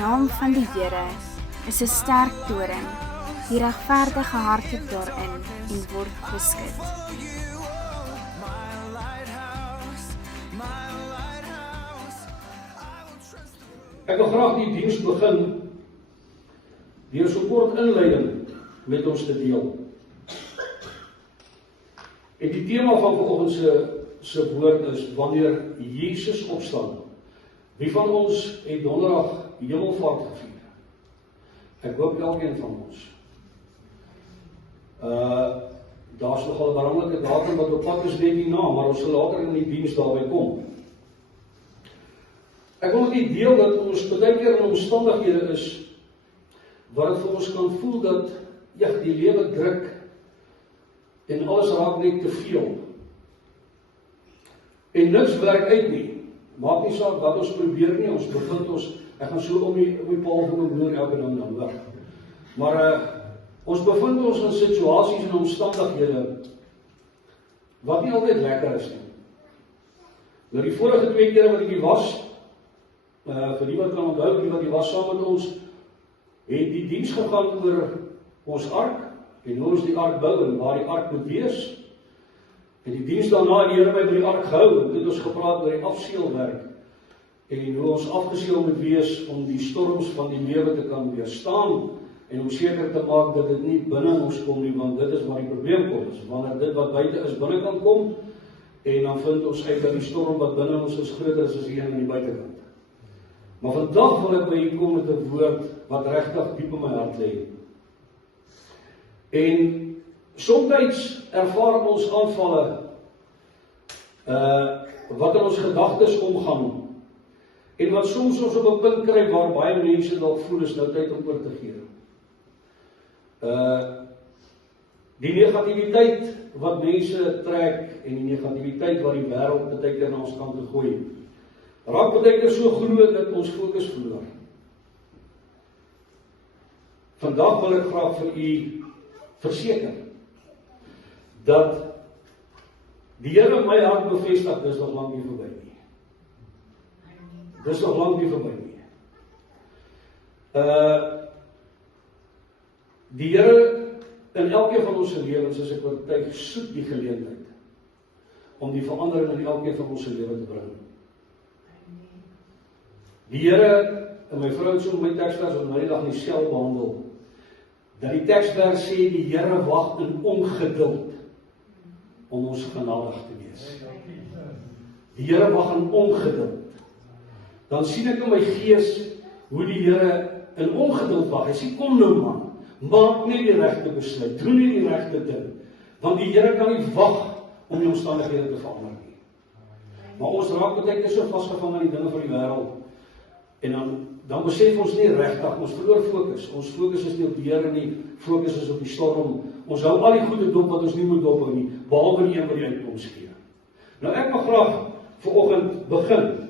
naam van die Here is 'n sterk toring, die regverdige hardloop daarin en word beskud. Ek wil graag die diens begin deur so kort inleiding met ons te deel. En die tema van vanoggend se woord is wanneer Jesus opstaan. Wie van ons het donderdag hemelvaart gevier? Ek hoop elkeen van ons. Daar's nogal 'n belangrike datum wat op pad is net hierna, maar ons sal later in die diens daarby kom. Ek wil net deel dat ons baie keer in omstandighede is wat dit vir ons kan voel dat die lewe druk en alles raak net te veel. En niks werk uit nie. Maak nie saak wat ons probeer nie, ons bevind ons, ek gaan so om die paal van my broer elke dan weg. Maar ons bevind ons in situasies en omstandighede wat nie altyd lekker is nie. Nou die vorige 2 kere wat ek hier was, vir die wat kan onthou, die wat hier was saam met ons, het die diens gegaan oor ons ark, en hoe ons die ark bou en waar die ark moet wees. En die diens daarna het die Here my by die ark gehou, en het ons gepraat oor die afseelwerk, en hoe ons afgeseël moet wees om die storms van die lewe te kan weerstaan, en om seker te maak dat dit nie binne ons kom nie, want dit is waar die probleem kom, is wanneer dit wat buite is binne kan kom, en dan vind ons uit dat die storm wat binne ons is groter is as die een aan die buitekant. Maar vandag wil ek by hier kom met 'n woord wat regtig diep in my hart lê. En soms ervaar ons aanvalle wat in ons gedagtes omgaan en wat soms ons op 'n punt kry waar baie mense dalk voel is nou tyd om oor te gee. Die negativiteit wat mense trek en die negativiteit wat die wêreld baie keer na ons kant toe gooi, raak baie keer so groot dat ons fokus verloor. Vandag wil ek graag vir u verseker dat die Here my hart bevestig, dis nog lank nie verby nie. Dis nog lank nie verby nie. Die Here in elkeen van ons se lewens, as ek oortuig, soek die geleentheid om die verandering in elkeen van ons se lewe te bring. Die Here, en my vrou het so my teksvers wat my dag nie self behandel, dat die teksvers sê die Here wag in ongeduld om ons genadig te wees. Die Here wag in ongeduld. Dan sien ek in my gees hoe die Here in ongeduld wag. Hy sê kom nou man, maak net die regte besluit, doen nie die regte ding, want die Here kan nie wag om die omstandighede te verander nie. Maar ons raak baie keer so vasgevang aan die dinge van die wêreld. En dan besef ons nie regtig, ons verloor fokus. Ons fokus is nie op die Here nie, fokus is op die storm. Ons hou al die goeie dop wat ons nie moet dophou nie, behalwe die een wat die uitkoms gee. Nou ek wil graag vanoggend begin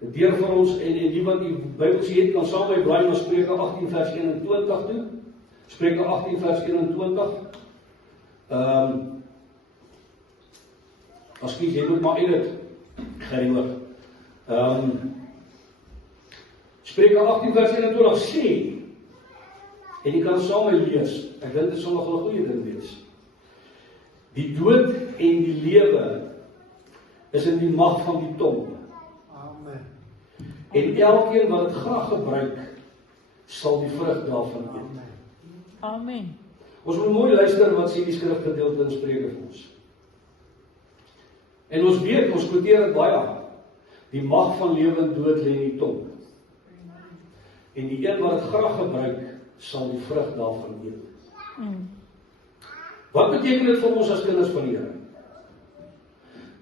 deur vir ons en die wat die Bybel sê het kan saam met my blaai na Spreuke 18 vers 21 toe. Spreuke 18 vers 21. Askies jy moet maar edit gereeld. Spreuke 18 vers 21 sê, en jy kan saam met lees, ek dink dit sal nog 'n goeie ding wees. Die dood en die lewe is in die mag van die tong. Amen. En elkeen wat dit graag gebruik, sal die vrug daarvan eet. Amen. Ons moet mooi luister wat sê die skrifgedeelte in Spreuke vir ons. En ons weet, ons quoteer dit baie, die mag van lewe en dood lê in die tong. En die een wat dit graag gebruik, sal die vrug daarvan eet. Wat beteken dit vir ons as kinders van die Here?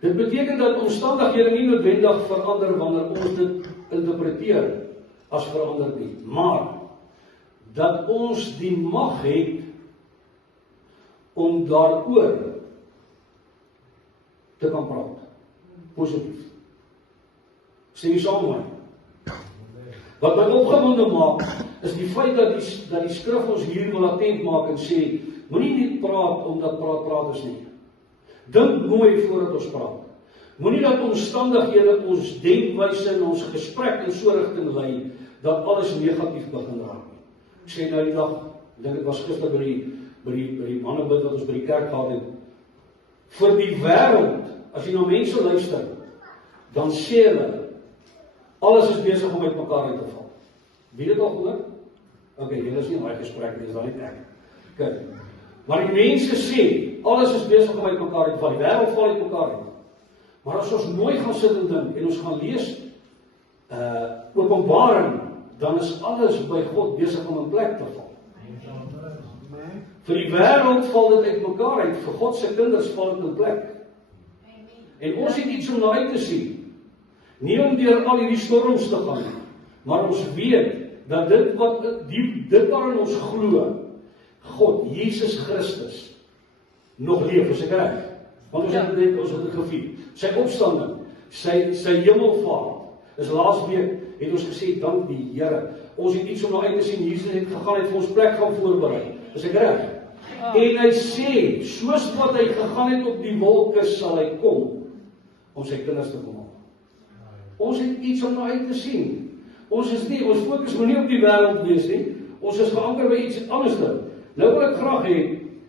Dit beteken dat omstandighede nie noodwendig verander wanneer ons dit interpreteer as verander nie, maar dat ons die mag het om daaroor te kan praat. Positief. Sê jy saam met my? Wat my opgewonde maak, is die feit dat die skrif ons hier wil attent maak en sê, moenie net praat omdat praat is nie. Dink mooi voordat ons praat. Moenie dat omstandighede ons denkwyse en ons gesprek in so rigting lei, dat alles negatief begin raak nie. Ek sê nou die dag, ek dink dit was gister by die mannebid wat ons by die kerk gehad het, vir die wêreld, as jy na mense luister, dan sê hulle, alles is besig om uit mekaar uit te val. Wie dit al gehoor? Ok, dit is nie my gesprek, dit is dan nie ek. Kijk, maar die mense sê, alles is besig om uit mekaar uit te val, die wêreld val uit mekaar uit. Maar as ons mooi gaan sit en dink, en ons gaan lees, Openbaring, dan is alles by God besig om in plek te val. Vir die wêreld val dit uit mekaar uit, vir God se kinders val dit in plek. En ons het iets om na uit te sien. Nie om deur al hierdie storms te gaan, maar ons weet dat dit waarin ons glo, God, Jesus Christus, nog leef, is ek reg? Want ons het dit gevier. Sy opstanding, sy hemelvaart, is laas week, het ons gesê, dank die Here. Ons het iets om na uit te sien, Jesus het gegaan, het vir ons plek gaan voorberei. Is ek reg? En hy sê, soos wat hy gegaan het op die wolke, sal hy kom, om sy kinders te kom haal. Ons het iets om na uit te sien. Ons fokus moet nie op die wêreld wees nie, ons is geanker by iets anders. Nou wil ek graag hê,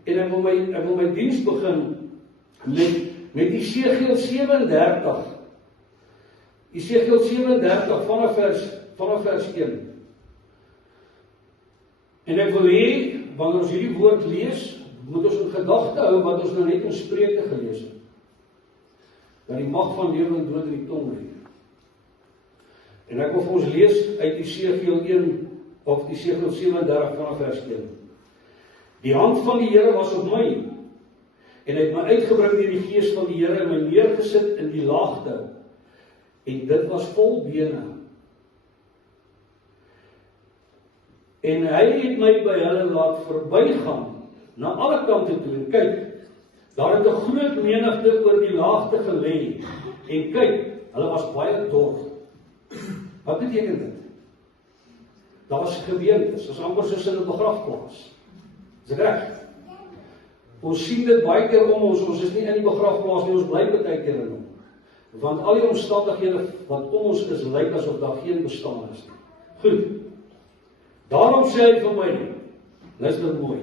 en ek wil my diens begin, met Esegiel 37. Esegiel 37 vanaf vers 1. En ek wil hê, wanneer ons hierdie woord lees, moet ons in gedagte hou wat ons nou net in Spreuke gelees het. Dat die mag van lewe en dood in die tong lê. En ek wil vir ons lees uit Esegiel 1 of Esegiel 37 vanaf vers 1. Die hand van die Here was op my, en hy het my uitgebring deur die Gees van die Here en my neergesit in die laagte, en dit was vol bene. En hy het my by hulle laat verbygaan, na alle kante toe, en kyk, daar het 'n groot menigte oor die laagte gelê, en kyk, hulle was baie dor. Wat beteken dit? Daar was geweentes, dit is amper soos in 'n begrafplaas. Is dit reg? Ons sien dit baie keer om ons is nie in die begrafplaas nie, ons bly baie keer in hom. Want al die omstandighede wat om ons is, lyk asof daar geen bestaan is nie. Goed. Daarom sê hy vir my, luister mooi,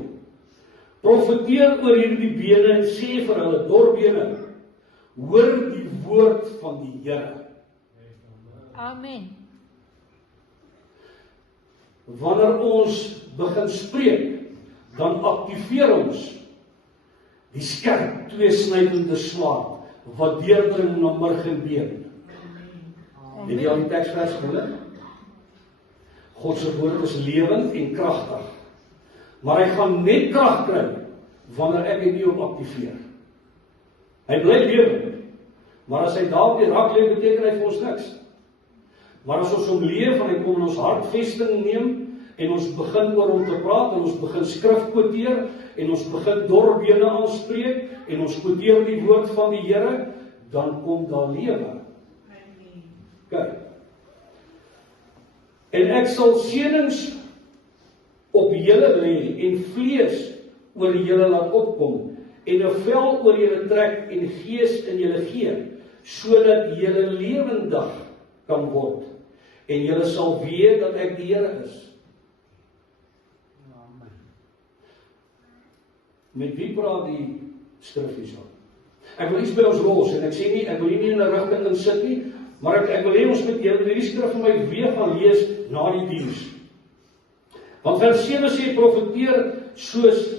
profeteer oor hierdie bene en sê vir hulle, dorbene, hoor die woord van die Here. Amen. Wanneer ons begin spreek, dan aktiveer ons die skerp, tweesnydende swaard, wat deurdring na murg en been. Het jy al die teksvers gehoor? God se woord is lewend en kragtig. Maar hy gaan net krag kry, wanneer ek dit nie op aktiveer. Hy bly lewend, maar as hy daar op die rak lê, beteken hy vir ons niks. Maar as ons hom leef en hy kom in ons hart vesting neem, en ons begin oor hom te praat, en ons begin skrif quoteer, en ons begin dorbene aanspreek, en ons quoteer die woord van die Here, dan kom daar lewe. Kyk. En ek sal seënings op julle lê, en vlees oor julle laat opkom, en 'n vel oor julle trek, en gees in julle gee, sodat julle lewendig kan word, en julle sal weet dat ek die Here is. Met wie praat die skrif hierso? Ek wil iets by ons los, en ek sê nie, ek wil nie in 'n rigting insit nie, maar ek wil hê ons moet hierdie skrif vir my weer gaan lees na die diens. Want vers 7 sê, ek profeteer soos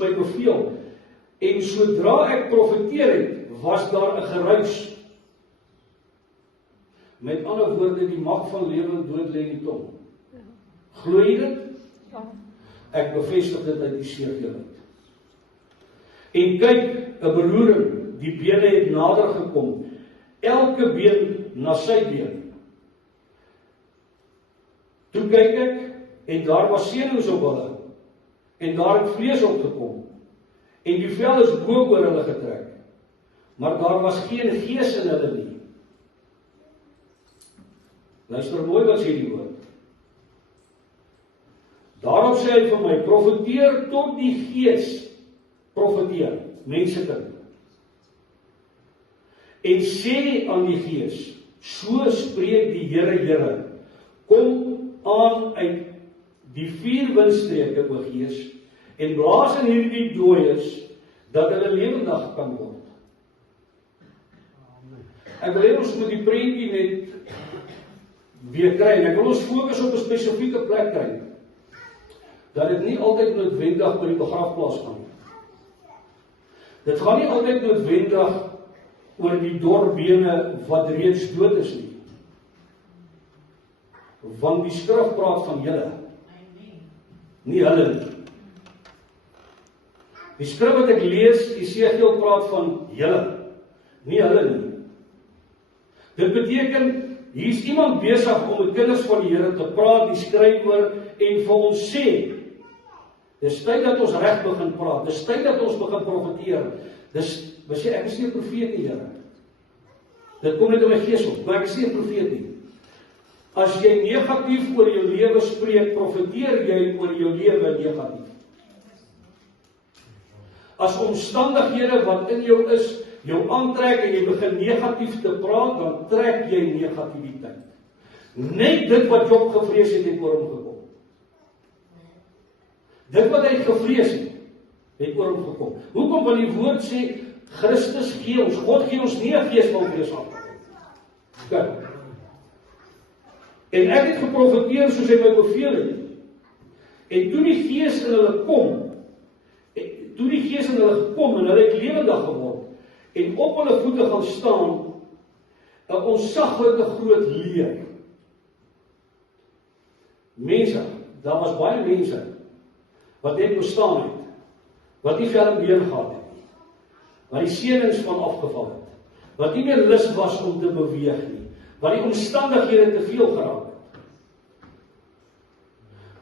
my beveel, en sodra ek profeteer het, was daar 'n geruis. Met ander woorde, die mag van lewe en dood lê in die tong. Glo jy dit? Ek bevestig dit uit die Esegiel uit. En kyk, 'n beroering, die bene het nader gekom, elke been na sy been. Toe kyk ek, en daar was senuwees op hulle, en daar het vlees opgekom, en die vel is bo oor hulle getrek, maar daar was geen gees in hulle nie. Luister mooi wat sê die woord. Daarom sê hy vir my, profeteer tot die gees, mensekind, en sê aan die gees, So spreek die Here, kom aan uit die 4 windstreke, o Gees, en blaas in hierdie dooies, dat hulle lewendig kan word. Ek wil hê ons moet die prentjie net weer kry, en ek wil ons fokus op 'n spesifieke plek kry, dat dit nie altyd noodwendig by die begrafplaas gaan. Dit gaan nie altyd noodwendig oor die dorbene wat reeds dood is nie. Want die skrif praat van julle. Nie hulle nie. Die skrif wat ek lees, Esegiel praat van julle, nie hulle nie. Dit beteken, hier is iemand besig om met kinders van die Here te praat, die skrywer, en vir ons sê, dis tyd dat ons reg begin praat, dis tyd dat ons begin profeteer. Sê, ek is nie 'n profeet nie, Here. Dit kom net in my gees op, maar ek is nie 'n profeet nie. As jy negatief oor jou lewe spreek, profeteer jy oor jou lewe negatief. As omstandighede wat in jou is, jou aantrek en jy begin negatief te praat, dan trek jy negativiteit. Net dit wat Job gevrees het oor hom gekom. Dit wat hy gevrees het oor hom gekom. Hoekom? Want die woord sê, Christus gee ons, God gee ons nie 'n gees van vreesagtigheid. Kyk. En ek het geprofeteer soos hy my beveel het. En toe die gees in hulle kom, en hulle het lewendig geword, en op hulle voete gaan staan, 'n onsaglike groot leer. Mense, daar was baie mense, wat net bestaan het, wat nie vel en been gehad het nie, wat die senings van afgeval het, wat nie meer lus was om te beweeg nie, wat die omstandighede te veel geraak het.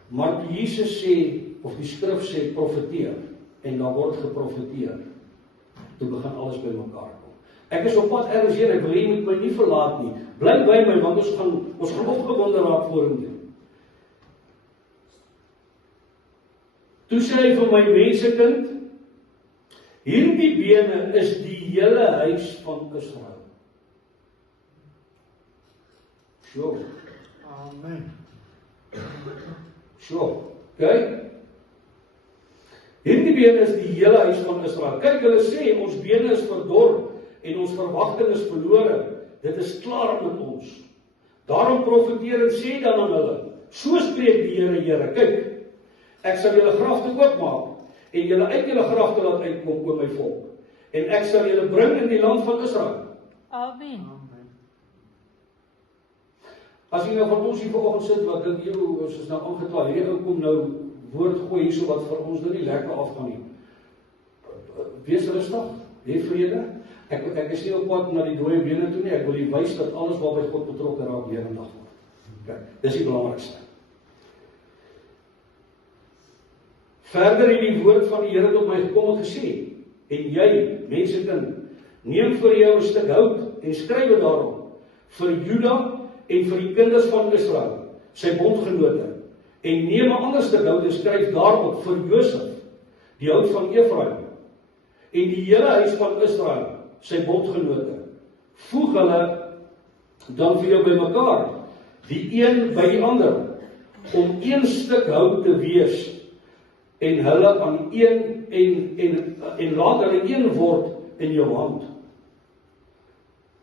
Maar toe Jesus sê, of die skrif sê, profeteer, en dan word geprofeteer, toe begin alles by mekaar kom. Ek is op pad ergens heen, ek wil jy moet my nie verlaat nie, bly by my, want ons gaan opgewonde raak vorentoe. Toe sê hy vir my mensekind, hierdie bene is die hele huis van Israel. So. Amen. So, kyk. Hierdie bene is die hele huis van Israel. Kyk, hulle sê, ons bene is verdor, en ons verwagting is verlore. Dit is klaar met ons. Daarom profeteer en sê dan aan hulle, so spreek die Here, kyk, ek sal julle grafte oopmaak, en julle uit julle grafte laat uitkom, o my volk. En ek sal julle bring in die land van Israel. Amen. As jy nou van ons hier vanoggend sit, wat dink jy, ons is nou aangetwaal, hierdie ou kom nou woord gooi hierso wat vir ons nou nie lekker afgaan nie. Wees rustig, hê vrede. Ek is nie op pad na die dooie bene toe nie, ek wil jy wys dat alles waarby God betrokke raak lewendig word. Kyk, dis die belangrikste. Verder het die woord van die Here tot my gekom en gesê, en jy, mensekind, neem vir jou 'n stuk hout en skryf dit daarop, vir Juda en vir die kinders van Israel, sy bondgenote, en neem 'n ander stuk hout en skryf daarop vir Josef, die hout van Efraim, en die hele huis van Israel, sy bondgenote. Voeg hulle dan vir jou bymekaar, die een by die ander, om een stuk hout te wees, en hulle aan een en laat hulle een word in jou hand.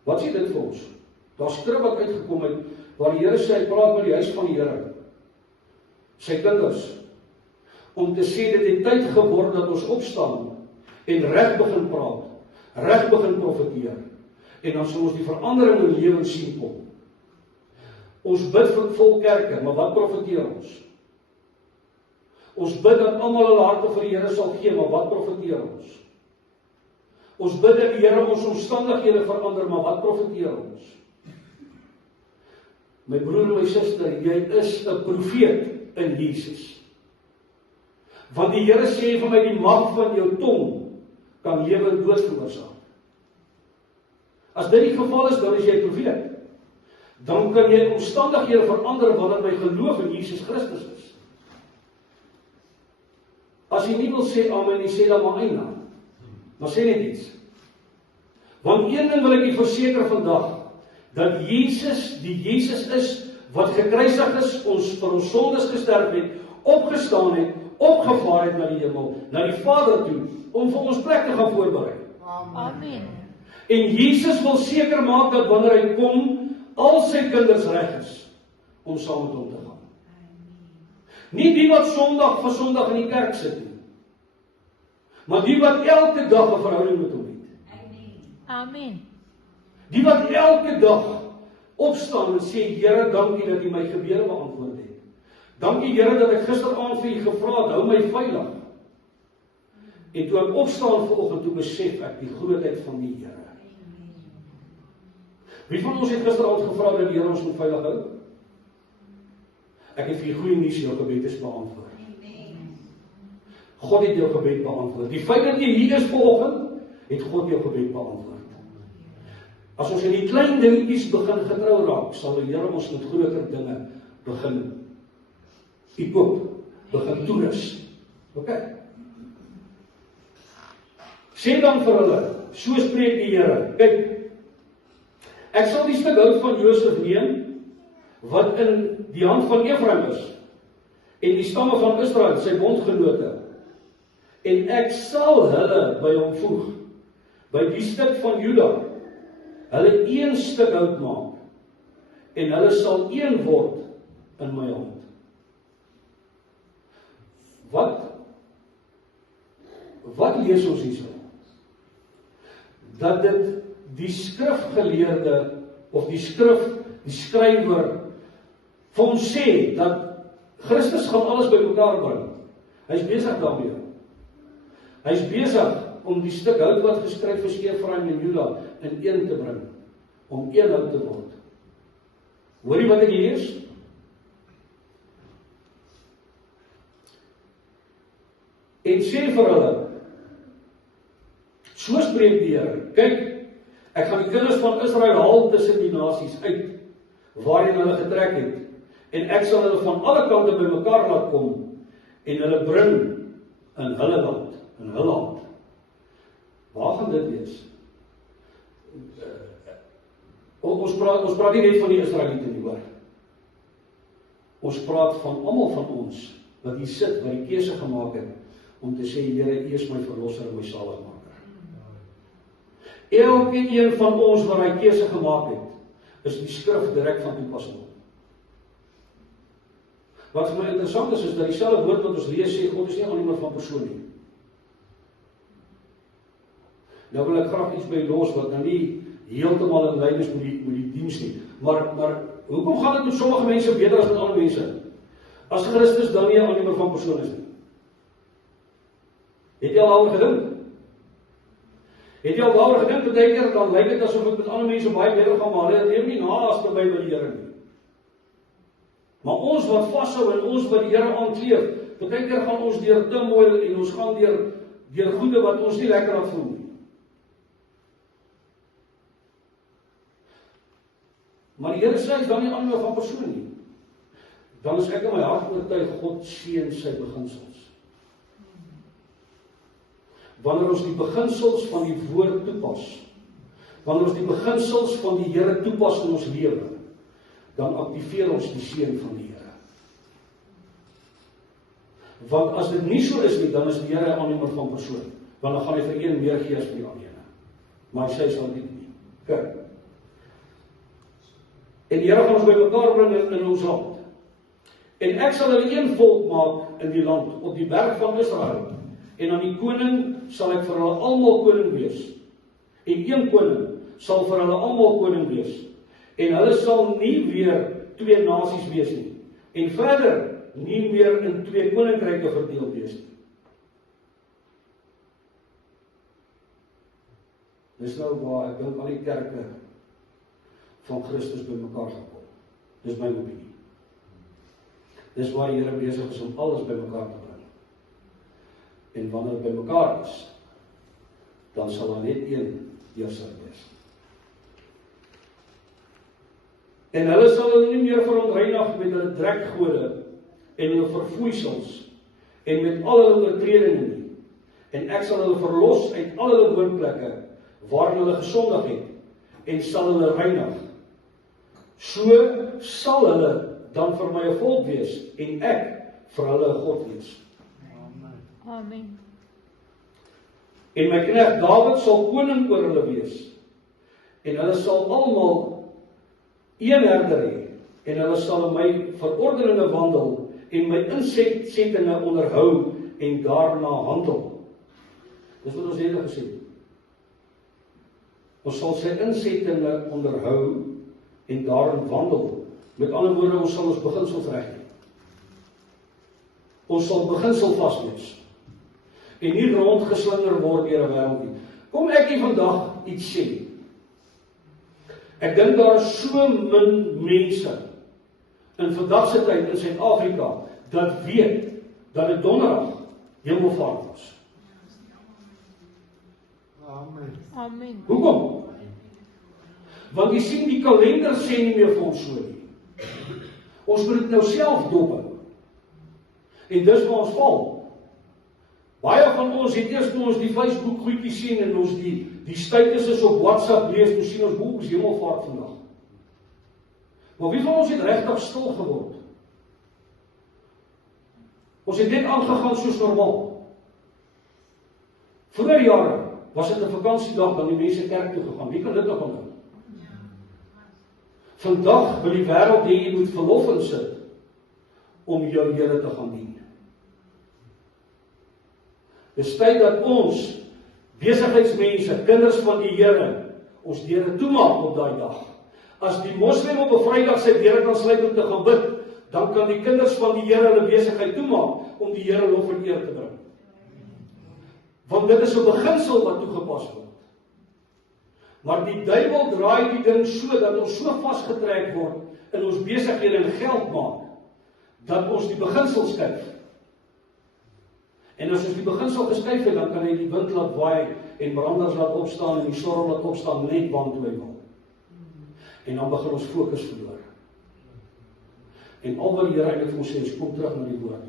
Wat sê dit vir ons? Daar skrif wat uitgekom het, waar die Here sê, hy praat met die huis van die Here, sy kinders, om te sê, dit het tyd geword dat ons opstaan, en reg begin praat, reg begin profeteer, en dan sal ons die verandering in lewens sien kom. Ons bid vir vol kerke, maar wat profeteer ons? Ons bid dat almal hulle harte vir die Here sal gee, maar wat profeteer ons? Ons bid dat die Here ons omstandighede verander, maar wat profeteer ons? My broer en my suster, jy is 'n profeet in Jesus. Want die Here sê vir my, die mag van jou tong kan lewe en dood veroorsaak. As dit die geval is, dan is jy 'n profeet. Dan kan jy omstandighede verander wanneer my geloof in Jesus Christus is. As jy nie wil sê amen, jy sê dan maar eina. Maar sê net iets. Want een ding wil ek u verseker vandag, dat Jesus, die Jesus is, wat gekruisig is, vir ons sondes gesterf het, opgestaan het, opgevaar het na die hemel, na die Vader toe, om vir ons plek te gaan voorberei. Amen. En Jesus wil seker maak dat wanneer hy kom, al sy kinders reg is, om saam met hom te gaan. Nie die wat Sondag vir Sondag in die kerk sit nie, maar die wat elke dag 'n verhouding met hom het. Amen. Die wat elke dag opstaan en sê, Here, dankie dat U my gebede beantwoord het. Dankie Here dat ek gisteraand vir U gevra het, hou my veilig. En toe ek opstaan vanoggend, toe besef ek die grootheid van die Here. Wie van ons het gisteraand gevra dat die Here ons moet veilig hou? Ek het vir goeie nuus, jou gebed is beantwoord. God het jou gebed beantwoord. Die feit dat jy hier is vanoggend, het God jou gebed beantwoord. As ons in die klein dingetjies begin getrou raak, sal die Here ons met groter dinge begin begin toerus. OK? Sê dan vir hulle, so spreek die Here, kyk, ek sal die stuk hout van Josef neem, wat in die hand van Efraim is, en die stamme van Israel, sy bondgenote, en ek sal hulle by hom voeg, by die stuk van Juda, hulle een stuk hout maak, en hulle sal een word in my hand. Wat lees ons hierso? Dat dit die skrifgeleerde, of die skrywer, vir ons sê, dat Christus gaan alles by mekaar bring. Hy is besig daarmee. Hy is besig om die stuk hout wat geskryf is Efraim en Juda in een te bring, om een hout te word. Hoor jy wat ek lees? En sê vir hulle, so spreek die Here, kyk, ek gaan die kinders van Israel haal tussen die nasies uit, waarheen hulle getrek het, en ek sal hulle van alle kante by mekaar laat kom, en hulle bring in hulle land, in hulle hand. Waar gaan dit wees? Ons praat nie net van die Israeliete nie, hoor. Ons praat van almal van ons, wat hier sit, wat die keuse gemaak het, om te sê, Here, U is my verlosser en my saligmaker. Elkeen een van ons wat hy keuse gemaak het, is die skrif direk van toepassing. Wat vir my interessant is dat dieselfde woord wat ons lees sê, God is nie aannemer van persoon nie. Nou wil ek graag iets by los, wat nou nie heeltemal in lyn is met die diens nie. Maar hoekom gaan dit met sommige mense beter as met ander mense? As Christus dan nie 'n aannemer van persoon is nie. Het jy al daaroor gedink? Het jy al daaroor gedink, beteken dan lyk dit asof ek met ander mense baie beter gaan, maar hulle leef nie naaste by die Here nie. Maar ons wat vashou en ons wat die Here aankleef, beteken gaan ons deur turmoil en ons gaan deur goede wat ons nie lekker aan voel nie. Maar die Here sê, hy is dan nie aannemer van persoon nie. Dan is ek in my hart oortuig, God seën sy beginsels. Wanneer ons die beginsels van die woord toepas, wanneer ons die beginsels van die Here toepas in ons lewe, dan aktiveer ons die seën van die Here. Want as dit nie so is nie, dan is die Here 'n aannemer van persoon, want dan gaan hy vir een meer gee as vir die ander. Maar hy sê sal dit nie. Kyk. En die Here gaan ons by mekaar bring in ons land. En ek sal hulle een volk maak in die land, op die berg van Israel. En aan die koning sal ek vir hulle almal koning wees. En een koning sal vir hulle almal koning wees. En hulle sal nie weer twee nasies wees nie. En verder nie meer in twee koninkryke verdeel wees nie. Dis nou waar ek dink al die kerke van Christus by mekaar gekom. Dis my opinie. Dis waar die Here besig is om alles by mekaar te bring. En wanneer het by mekaar is, dan sal daar net een heerser wees. En hulle sal hulle nie meer verontreinig met hulle drekgode en hulle verfoeisels en met al hulle oortredinge nie. En ek sal hulle verlos uit al hulle woonplekke waarin hulle gesondig het en sal hulle reinig so sal hulle dan vir my 'n volk wees, en ek vir hulle 'n God wees. Amen. En my knegt Dawid sal koning oor hulle wees, en hulle sal almal een herder hê, en hulle sal in my verordeninge wandel, en my insettinge onderhou, en daarna handel. Dis wat ons net gesê het. Ons sal sy insettinge onderhou, en daarin wandel. Met ander woorde, ons sal ons beginsels reg hê. Ons sal beginsel vaslees, en nie rondgeslinger word deur 'n wêreld nie. Kom ek hier vandag iets sê. Ek dink daar is so min mense in vandag se tyd in Suid-Afrika dat weet dat dit donderdag Hemelvaart was. Amen. Hoekom? Want jy sien, die kalender sê nie meer vir ons so nie. Ons moet dit nou self dophou. En dis waar ons val. Baie van ons het eers toe ons die Facebook goedjies sien en ons die statusse op WhatsApp lees, toe sien ons hoe is Hemelvaart vandag. Maar wie van ons het regtig stil geword? Ons het net aangegaan soos normaal. Vroeger jare was dit 'n vakansiedag, dan die mense kerk toe gegaan. Wie kan dit nog onthou? Vandag wil die wêreld hê jy moet verlof insit om jou Here te gaan dien. Dis tyd dat ons besigheidsmense, kinders van die Here, ons deure toemaak op daai dag. As die moslim op 'n Vrydag sy deure kan sluit om te gaan bid, dan kan die kinders van die Here hulle besigheid toemaak om die Here lof en eer te bring. Want dit is 'n beginsel wat toegepas word. Maar die duiwel draai die ding so dat ons so vasgetrek word in ons besighede en geld maak, dat ons die beginsel skuif. En as ons die beginsel geskuif het, dan kan hy die wind laat waai en branders laat opstaan en die storm laat opstaan net want hy wil. En dan begin ons fokus verloor. En al wat die Here eintlik vir ons sê, is kom terug na die woord.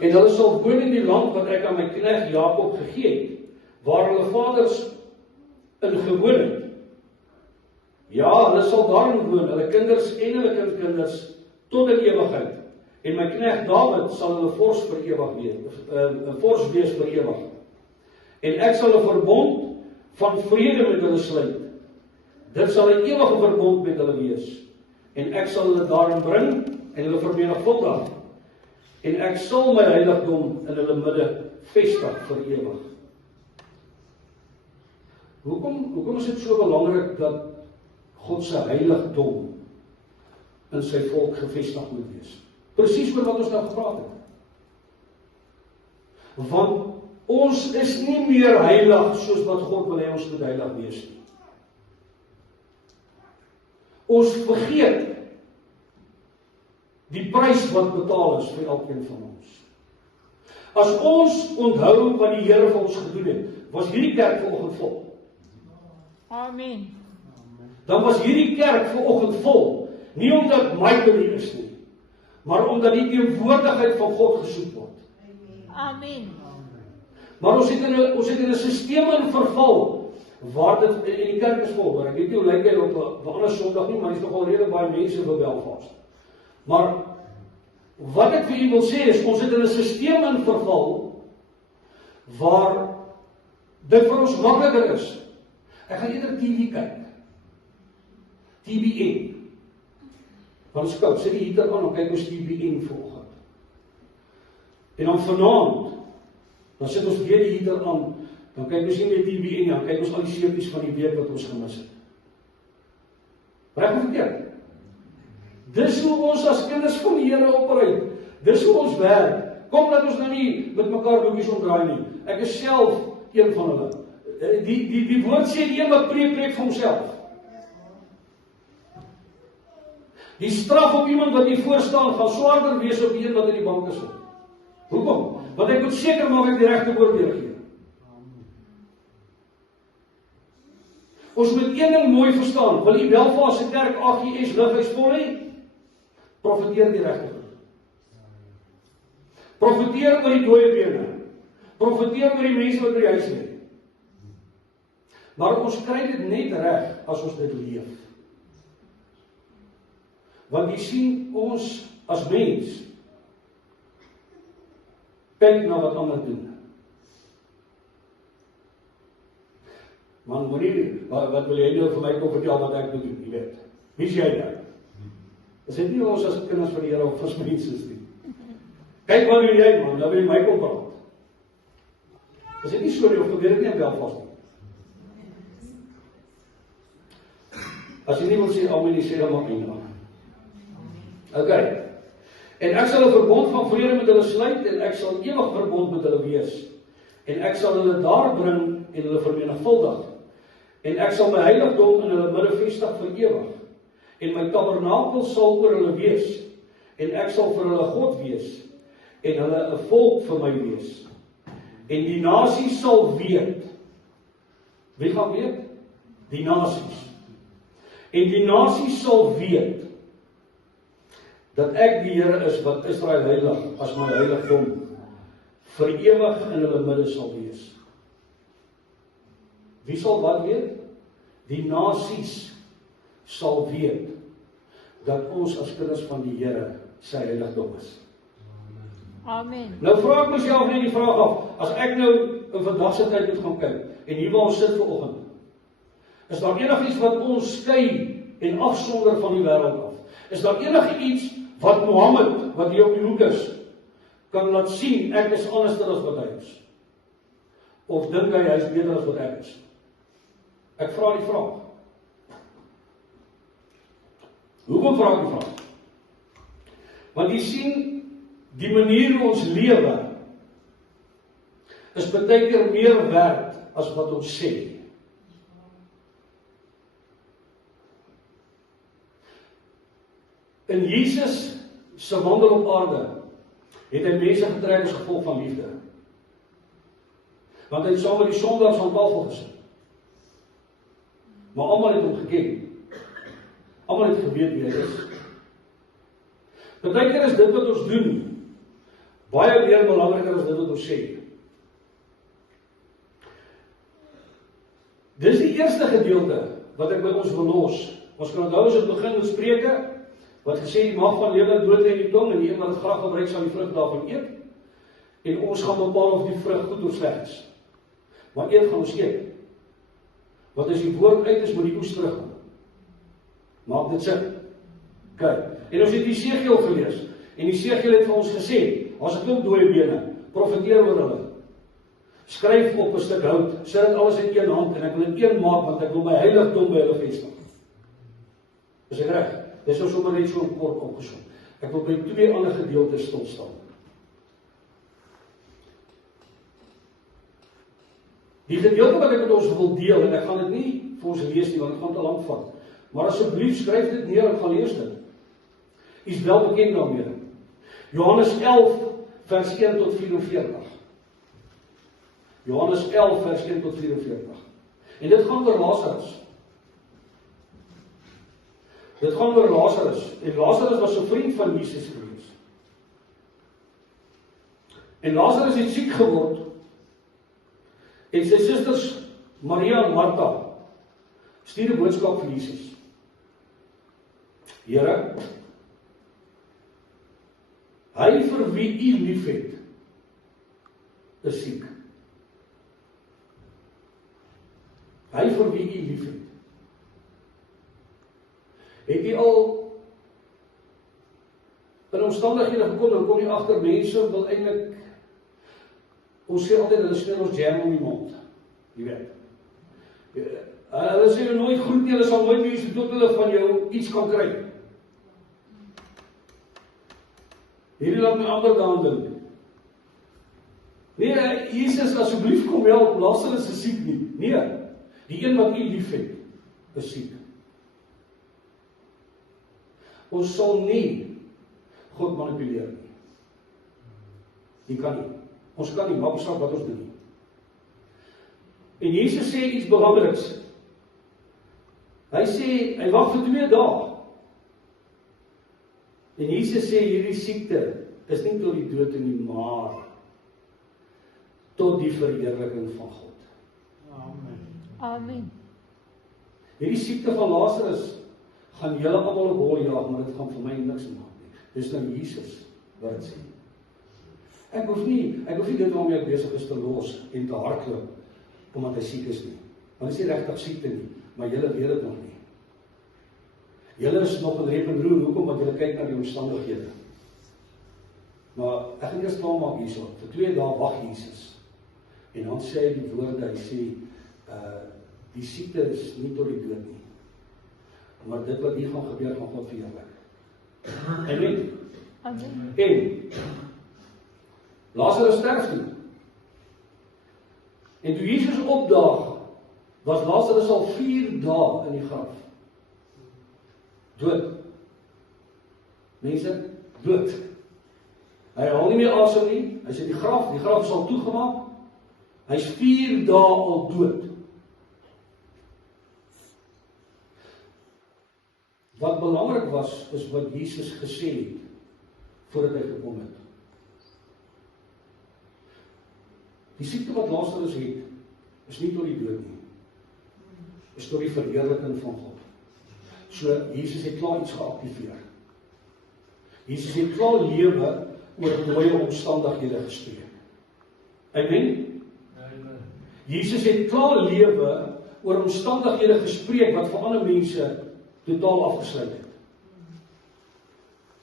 En hulle sal woon in die land wat ek aan my knegt Jakob gegee het, waar hulle vaders in gewoon het. Ja, hulle sal daarin woon, hulle kinders en hulle kindkinders tot in ewigheid. En my knegt Dawid sal hulle vors vir ewig wees, 'n vors wees vir ewig. En ek sal 'n verbond van vrede met hulle sluit. Dit sal 'n ewige verbond met hulle wees. En ek sal hulle daarin bring en hulle vermenigvuldig. En ek sal my heiligdom in hulle midde vestig vir ewig. Hoekom is dit so belangrik dat God se heiligdom in sy volk gevestig moet wees? Presies oor wat ons nou gepraat het. Want ons is nie meer heilig soos wat God wil hê ons moet heilig wees nie. Ons vergeet die prys wat betaal is vir elkeen van ons. As ons onthou wat die Here vir ons gedoen het, was hierdie kerk vanoggend vol. Amen. Dan was hierdie kerk vanoggend vol, nie omdat Michael hier is nie, maar omdat die teenwoordigheid van God gesoek word. Amen. Maar ons het in 'n stelsel in verval, waar dit, en die kerk is vol, maar ek weet nie hoe lyk hy op 'n ander Sondag nie, maar hier is nogal redelik baie mense vir Belfast. Maar wat ek vir u wil sê is, ons het in 'n stelsel in verval, waar dit vir ons makliker is. Ek gaan eerder TV kyk. TBN. Want skop, sit die heater aan en kyk ons TBN vanoggend. En dan vanaand, dan sit ons weer die heater aan, dan kyk ons nie meer TBN, dan kyk ons al die seepies van die week wat ons gemis het. Reg of verkeerd? Dis hoe ons as kinders van die Here operate. Dis hoe ons werk. Kom dat ons nou nie met mekaar boekies omdraai nie. Ek is self een van hulle. Die woord sê die een wat preek vir homself. Die straf op iemand wat nie voorstaan gaan swaarder wees op die een wat in die banke sit. Hoekom? Want ek moet seker maak ek die regte oordeel gee. Ons moet een ding mooi verstaan. Wil jy Belfast se kerk AGS lighuis vol hê? Profeteer die regte goed. Profeteer oor die dooie bene. Profeteer oor die mense wat by die huis lê. Maar ons kry dit net reg as ons dit leef. Want jy sien, ons as mens kyk na wat ander doen. Man, wat wil jy nou vir my kom vertel wat ek moet doen, jy weet. Wie is jy dan? Is dit nie ons as kinders van die Here of as mense nie? Kyk wat wil jy, man, dan wil jy my kom praat. Is dit nie so nie, of gebeur dit nie in Belfast nie? As jy nie wil sê, amen, jy sê dan maar nie. Ok. En ek sal 'n verbond van vrede met hulle sluit, en ek sal ewig verbond met hulle wees. En ek sal hulle daar bring, en hulle vermenigvuldig. En ek sal my heiligdom in hulle midde vestig vir ewig. En my tabernakel sal oor hulle wees. En ek sal vir hulle God wees. En hulle 'n volk vir my wees. En die nasies sal weet. Wie gaan weet? Die nasies. En die nasies sal weet dat ek die Here is wat Israel heilig as my heiligdom vir ewig in hulle midde sal wees. Wie sal wat weet? Die nasies sal weet dat ons as kinders van die Here sy heiligdom is. Amen. Nou vra ek myself net die vraag af, as ek nou in vandag se tyd moet gaan kyk, en hier waar ons sit vanoggend, is daar enigiets wat ons skei en afsonder van die wêreld af? Is daar enigiets wat Mohammed, wat hier op die hoek is, kan laat sien, ek is anders as wat hy is? Of dink hy is beter as wat ek is? Ek vra die vraag. Hoekom vra ek die vraag? Want jy sien, die manier hoe ons lewe is baie keer meer werd as wat ons sê. In Jesus se wandel op aarde het hy mense getrek as gevolg van liefde. Want hy het saam met die sondaars aan tafel gesit. Maar almal het hom geken. Almal het geweet wie hy is. Partykeer is dit wat ons doen baie meer belangriker as dit wat ons sê. Dis die eerste gedeelte wat ek by ons wil los. Ons kan onthou as dit begin met Spreuke, wat gesê die mag van lewe en dood lê in die tong, en die een wat dit graag gebruik sal die vrug daarvan eet. En ons gaan bepaal of die vrug goed of sleg is. Maar eet gaan ons eet. Want as die woord uit is, moet die oes terugkom. Maak dit sin? Kyk. En ons het Jesegiel gelees. En Jesegiel het vir ons gesê, as 'n klomp dooie bene, profeteer oor hulle. Skryf op 'n stuk hout, sit dit alles in een hand, en ek wil dit een maak, want ek wil my heiligdom by hulle vestig. Is ek reg? Dis nou sommer net so kort opgesom. Ek wil by 2 ander gedeeltes stil staan. Die gedeelte wat ek met ons wil deel, en ek gaan dit nie vir ons lees nie, want dit gaan te lank vat. Maar asseblief skryf dit neer en gaan lees dit. U is wel bekend daarmee. Johannes 11 vers 1 tot 44. Johannes 11 vers 1 tot 44. En dit gaan oor Lazarus. Dit gaan oor Lazarus. En Lazarus was 'n vriend van Jesus gewees. En Lazarus het siek geword. En sy susters Maria en Martha stuur 'n boodskap vir Jesus. Here, hy vir wie u liefhet, is siek. Hy vir wie u liefhet. Het jy al in omstandighede gekom, dan kom jy agter mense wil eintlik, ons sê altyd, hulle smeer ons jam om die mond. Jy weet. Hulle sê hulle nooit groet nie, hulle sal nooit mense tot hulle van jou iets kan kry. Hierdie laat my amper daaraan dink. Nee, Jesus, asseblief kom help, Lazarus is siek nie. Nee, die een wat u liefhet, is siek. Ons sal nie God manipuleer nie. Die kan nie. Ons kan nie, maak ons saak wat ons doen nie. En Jesus sê iets belangriks. Hy sê, hy wag vir 2 dae. En Jesus sê, hierdie siekte is nie tot die dood nie, maar tot die verheerliking van God. Amen. Amen. Hierdie siekte van Lazarus gaan julle almal op hol jaag, maar dit gaan vir my niks maak nie. Dis nou Jesus wat dit sê. Ek hoef nie dit waarmee ek besig is te los en te hardloop omdat hy siek is nie. Want dit is nie regtig siekte nie, maar julle weet dit nog nie. Julle is nog in rep en roer, hoekom? Want julle kyk na die omstandighede. Maar ek gaan eers klaar maak hierso. Vir 2 dae wag Jesus. En dan sê hy die woorde, hy sê, die siekte is nie tot die dood nie. Maar dit wat hier gaan gebeur, gaan God verheerlik. Amen. Amen. En Lazarus sterf toe. En toe Jesus opdaag, was Lazarus al 4 dae in die graf. Dood. Mense, dood. Hy haal nie meer asem nie, hy is in die graf is al toegemaak. Hy is 4 dae al dood. Wat belangrik was, is wat Jesus gesê het, voordat hy gekom het. Die siekte wat Lazarus het, is nie tot die dood nie. Is tot die verheerliking van God. So, Jesus het klaar iets geactiveer. Jesus het klaar lewe oor dooie omstandighede gespreek. Amen? Jesus het klaar lewe oor omstandighede gespreek wat vir ander mense totaal afgesluit het.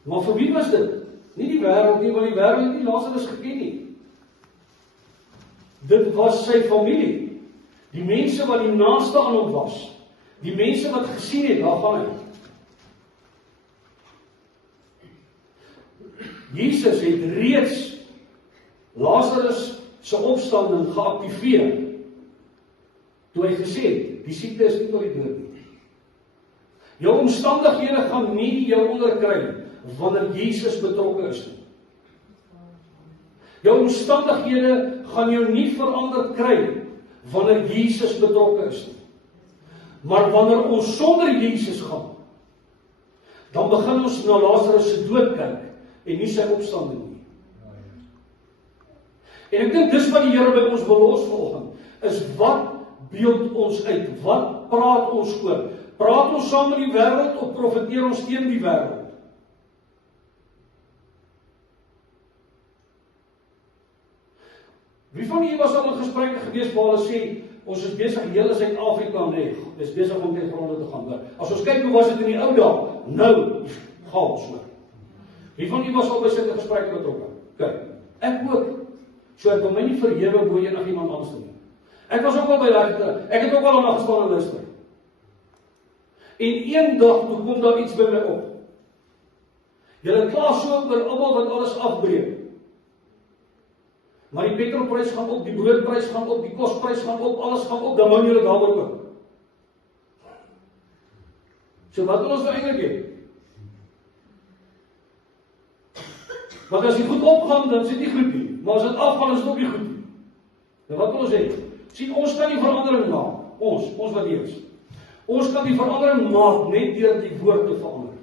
Maar vir wie was dit? Nie die wêreld nie, want die wêreld het nie Lazarus geken nie. Dit was sy familie. Die mense wat die naaste aan hom was. Die mense wat gesien het, daar gaan hy. Jesus het reeds Lazarus se opstanding geactiveer. Toe hy gesê het, die siekte is nie tot die dood nie. Jou omstandighede gaan nie jou onderkry wanneer Jesus betrokke is nie. Jou omstandighede gaan jou nie verander kry wanneer Jesus betrokke is nie. Maar wanneer ons sonder Jesus gaan, dan begin ons na Lazarus se dood kyk en nie sy opstanding nie. En ek dink dis wat die Here by ons wil los vanoggend, is wat beeld ons uit, wat praat ons oor? Praat ons saam met die wêreld of profeteer ons teen die wêreld? Wie van julle was al in gesprekke gewees waar hulle sê, ons is besig hele Suid-Afrika nee, is besig om ten gronde te gaan. As ons kyk hoe was dit in die ou dae, nou gaan ons oor. Wie van julle was al by sulke gesprekke betrokke? Kyk, ek ook. So ek wil my nie verhewe bo enigiemand anders nie. Ek was ook al by daai, ek het ook al aan gestaan en luister. En een dag toe kom daar iets by my op. Julle kla so oor almal wat alles afbreek. Maar die petrolprys gaan op, die broodprys gaan op, die kosprys gaan op, alles gaan op, dan wou julle daaroor ook. So wat wil ons nou eintlik hê? Want as die goed opgaan, dan is dit nie goed nie. Maar as dit afgaan, is dit ook nie goed nie. Nou wat wil ons hê? Sien, ons kan die verandering maak. Ons wat hier is. Ons kan die verandering maak net deur die woord te verander.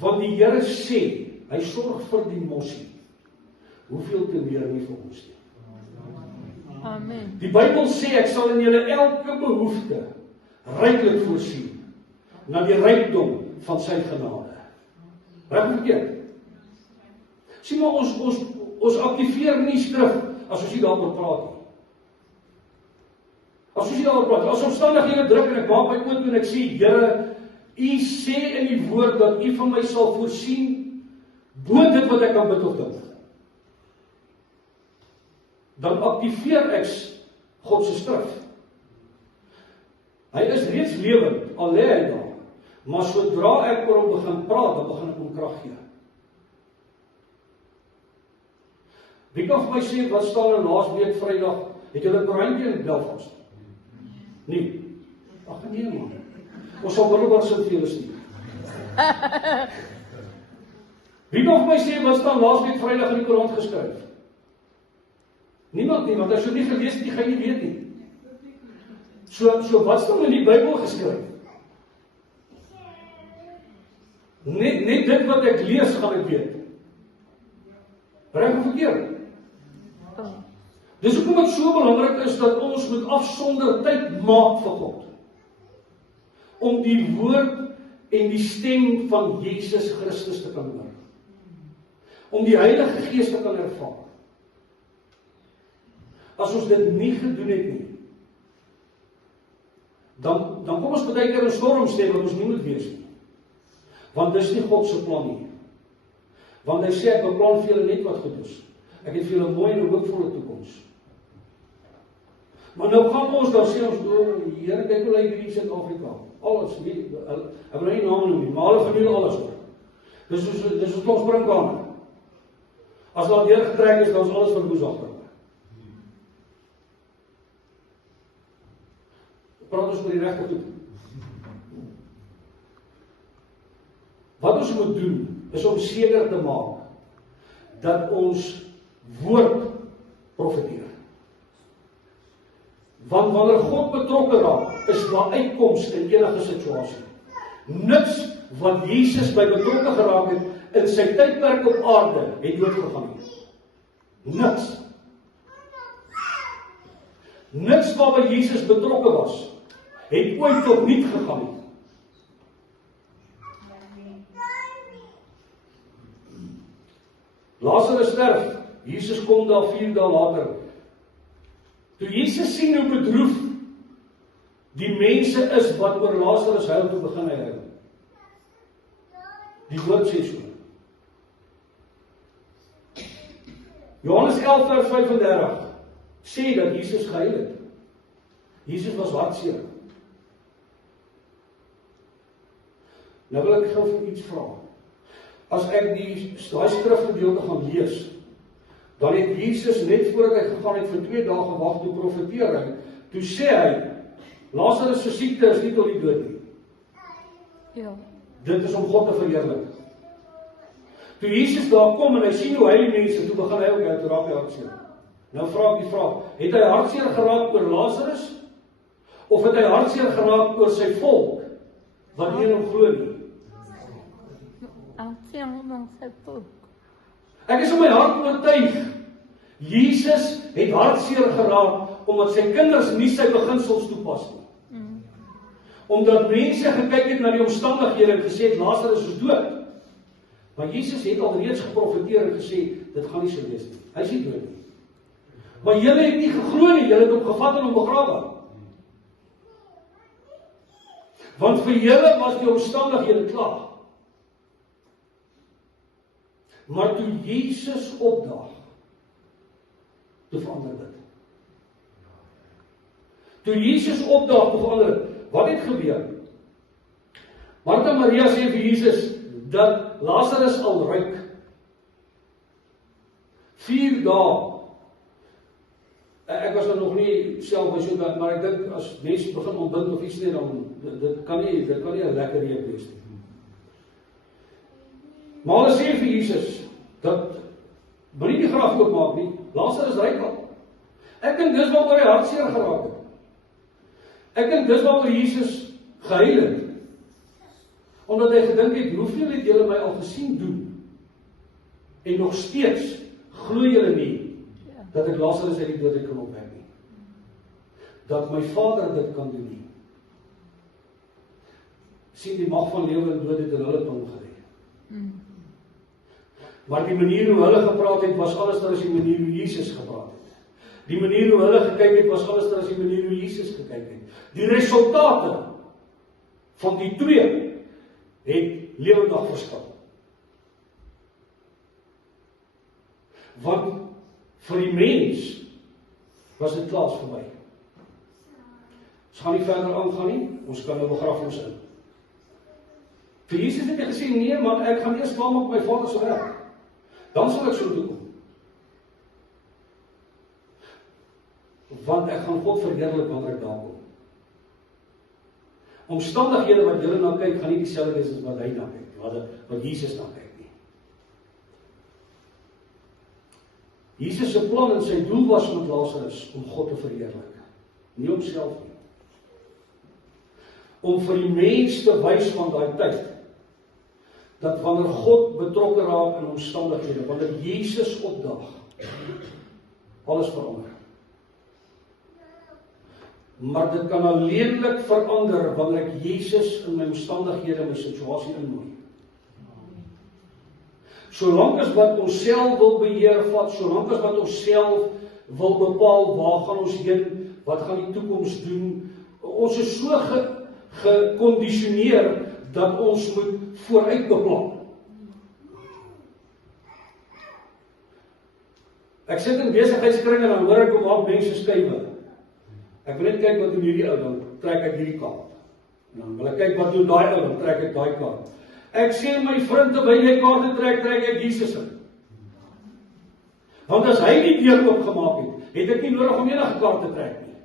Want die Here sê, hy sorg vir die mossie. Hoeveel te meer nie vir ons nie. Amen. Die Bybel sê, ek sal in julle elke behoefte ryklik voorsien, na die rykdom van sy genade. Reg of verkeerd? Sien maar, ons aktiveer nie skrif, as ons nie daaroor praat nie. As ons nie daaroor praat, as omstandighede druk en ek maak my oop en ek sê, Here, U sê in die woord dat U van my sal voorsien, bo dit wat ek kan bid of dink. Dan aktiveer ek God se skrif. Hy is reeds lewend, al lê hy daar. Maar sodra ek oor hom begin praat, dan begin ek hom krag gee. Wie kan vir my sê, wat staan in laasweek Vrydag? Het julle 'n brandjie in Belfast? Nee. Ag nee man. Ons sal Willemberg se vir julle stuur. Wie kan vir my sê, wat staan laasweek Vrydag in die koerant geskryf? Niemand nie, want as jy nie gelees het, jy gaan nie weet nie. So wat staan in die Bybel geskryf? Net dit wat ek lees, gaan ek weet. Reg of verkeerd? Dis hoekom dit so belangrik is dat ons moet afsonder tyd maak vir God. Om die woord en die stem van Jesus Christus te kan hoor. Om die Heilige Gees te kan ervaar. As ons dit nie gedoen het nie, dan kom ons baie keer in stormstemme wat ons nie moet wees nie. Want dis nie God se plan nie. Want hy sê ek beplan vir julle net wat goed is. Ek het vir julle mooi en 'n hoopvolle toekoms. Maar nou gaan ons dan sê ons, Here, kyk hoe lyk hierdie Suid-Afrika. Alles, ek wil nie name noem nie, maar hulle verniel alles hoor. Dis ons klomp springkane. As daar deur getrek is, dan is alles verwoes agter. Praat ons met die regte toe. Wat ons moet doen, is om seker te maak dat ons woord profeteer. Want wanneer God betrokke raak, is daar uitkoms in enige situasie. Niks wat Jesus by betrokke geraak het in sy tydperk op aarde, het doodgegaan nie. Niks. Niks waarby Jesus betrokke was, het ooit tot niet gegaan nie. Lazarus sterf, Jesus kom daar 4 dae later. Toe Jesus sien hoe bedroef die mense is wat oor Lazarus huil, toe begin hy huil. Die woord sê so. Johannes 11 vers 35 sê dat Jesus gehuil het. Jesus was hartseer. Nou wil ek gou vir iets vra. As ek die skrifgedeelte gaan lees, dan het Jesus net voordat hy gegaan het vir 2 dae gewag toe profeteer hy. Toe sê hy, Lazarus se siekte is nie tot die dood nie. Ja. Dit is om God te verheerlik. Toe Jesus daar kom en hy sien hoe hy die mense, toe begin hy ook uit raak hy hartseer. Nou vra ek die vraag, het hy hartseer geraak oor Lazarus? Of het hy hartseer geraak oor sy volk, wat nie in hom glo nie? Ek is in my hart oortuig, Jesus het hartseer geraak, omdat sy kinders nie sy beginsels toepas nie. Omdat mense gekyk het na die omstandighede en gesê het, Lazarus is dood. Maar Jesus het alreeds geprofeteer en gesê, dit gaan nie so wees nie. Hy is nie dood nie. Maar julle het nie geglo nie, julle het hom gevat en hom begrawe. Want vir julle was die omstandighede klaar. Maar toe Jesus opdaag, toe verander dit. Toe Jesus opdaag, toe verander dit. Wat het gebeur? Martha en Maria sê vir Jesus, dat Lazarus al ruik. 4 dae. Ek was nog nie self by so, maar ek dink as mense begin ontbind of iets nie, dan dit kan nie 'n lekker reuk wees nie. Maar hulle sê vir Jesus, dat moenie die graf oopmaak nie, Lazarus ruik al. Ek dink dis waaroor hy hartseer geraak het. Ek dink dis waaroor Jesus gehuil het. Omdat hy gedink het, hoeveel het julle my al gesien doen? En nog steeds glo julle nie dat ek Lazarus uit die dood kan opwek nie. Dat my Vader dit kan doen nie. Sien, die mag van lewe en dood het in hulle tong gered. Maar die manier hoe hulle gepraat het, was alles as die manier hoe Jesus gepraat het. Die manier hoe hulle gekyk het, was alles as die manier hoe Jesus gekyk het. Die resultate van die twee het lewendig verskil. Want vir die mens was dit klaar verby. Ons gaan nie verder aangaan nie, ons kan nou begrafenis in. Vir Jesus het hy gesê, nee, maar ek gaan eers klaar maak my Vader se werk. Dan sal ek so toe kom. Want ek gaan God verheerlik wanneer ek daar kom. Omstandighede wat julle na kyk, gaan nie dieselfde wees as wat hy na kyk, wat Jesus na kyk nie. Jesus se plan en sy doel was met Lazarus om God te verheerlik, nie homself nie. Om vir die mens te wys van daai tyd, dat wanneer God betrokke raak in omstandighede, wanneer Jesus opdaag, alles verander. maar dit kan alleenlik verander wanneer ek Jesus in my omstandighede, my situasie innooi. Solank as wat ons self wil beheer vat, solank as wat ons self wil bepaal, waar gaan ons heen, wat gaan die toekoms doen, ons is so gekondisioneer, dat ons moet vooruit beplan. Ek sit in besigheidskringe en dan hoor ek hoe maak mense skuwe. Ek wil net kyk wat doen hierdie ou, dan trek ek hierdie kant. En dan wil ek kyk wat doen daai ou, dan trek ek daai kant. Ek sê my vriend, terwyl hy kaarte trek, trek ek Jesus in. Want as hy die deur oopgemaak het ek nie nodig om enige kaart te trek nie.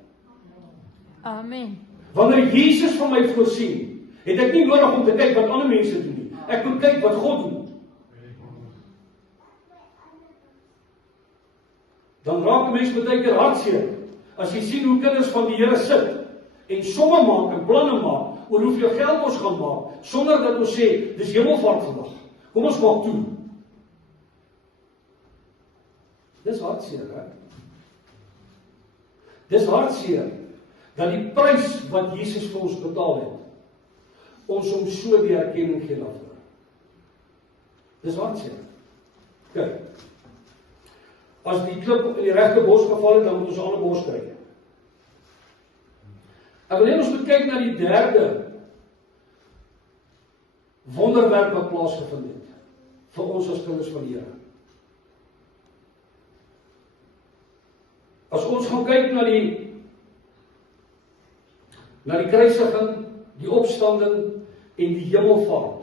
Amen. Wanneer Jesus vir my voorsien, het ek nie nodig om te kyk wat ander mense doen nie. Ek moet kyk wat God doen. Dan raak 'n mens baie keer hartseer as jy sien hoe kinders van die Here sit en somme maak en planne maak oor hoeveel geld ons gaan maak, sonder dat ons sê, dis Hemelvaart vandag. Kom ons maak toe. Dis hartseer, hè? Dis hartseer dat die prys wat Jesus vir ons betaal het, ons om so die erkenning gee daarvoor. Dis hartseer. Kyk. As die klip in die regte bos geval het, dan moet ons 'n ander bos kry. Ek wil hê ons moet kyk na die derde wonderwerk wat plaasgevind het vir ons as kinders van die Here. As ons gaan kyk na die kruisiging, die opstanding en die hemelvaart,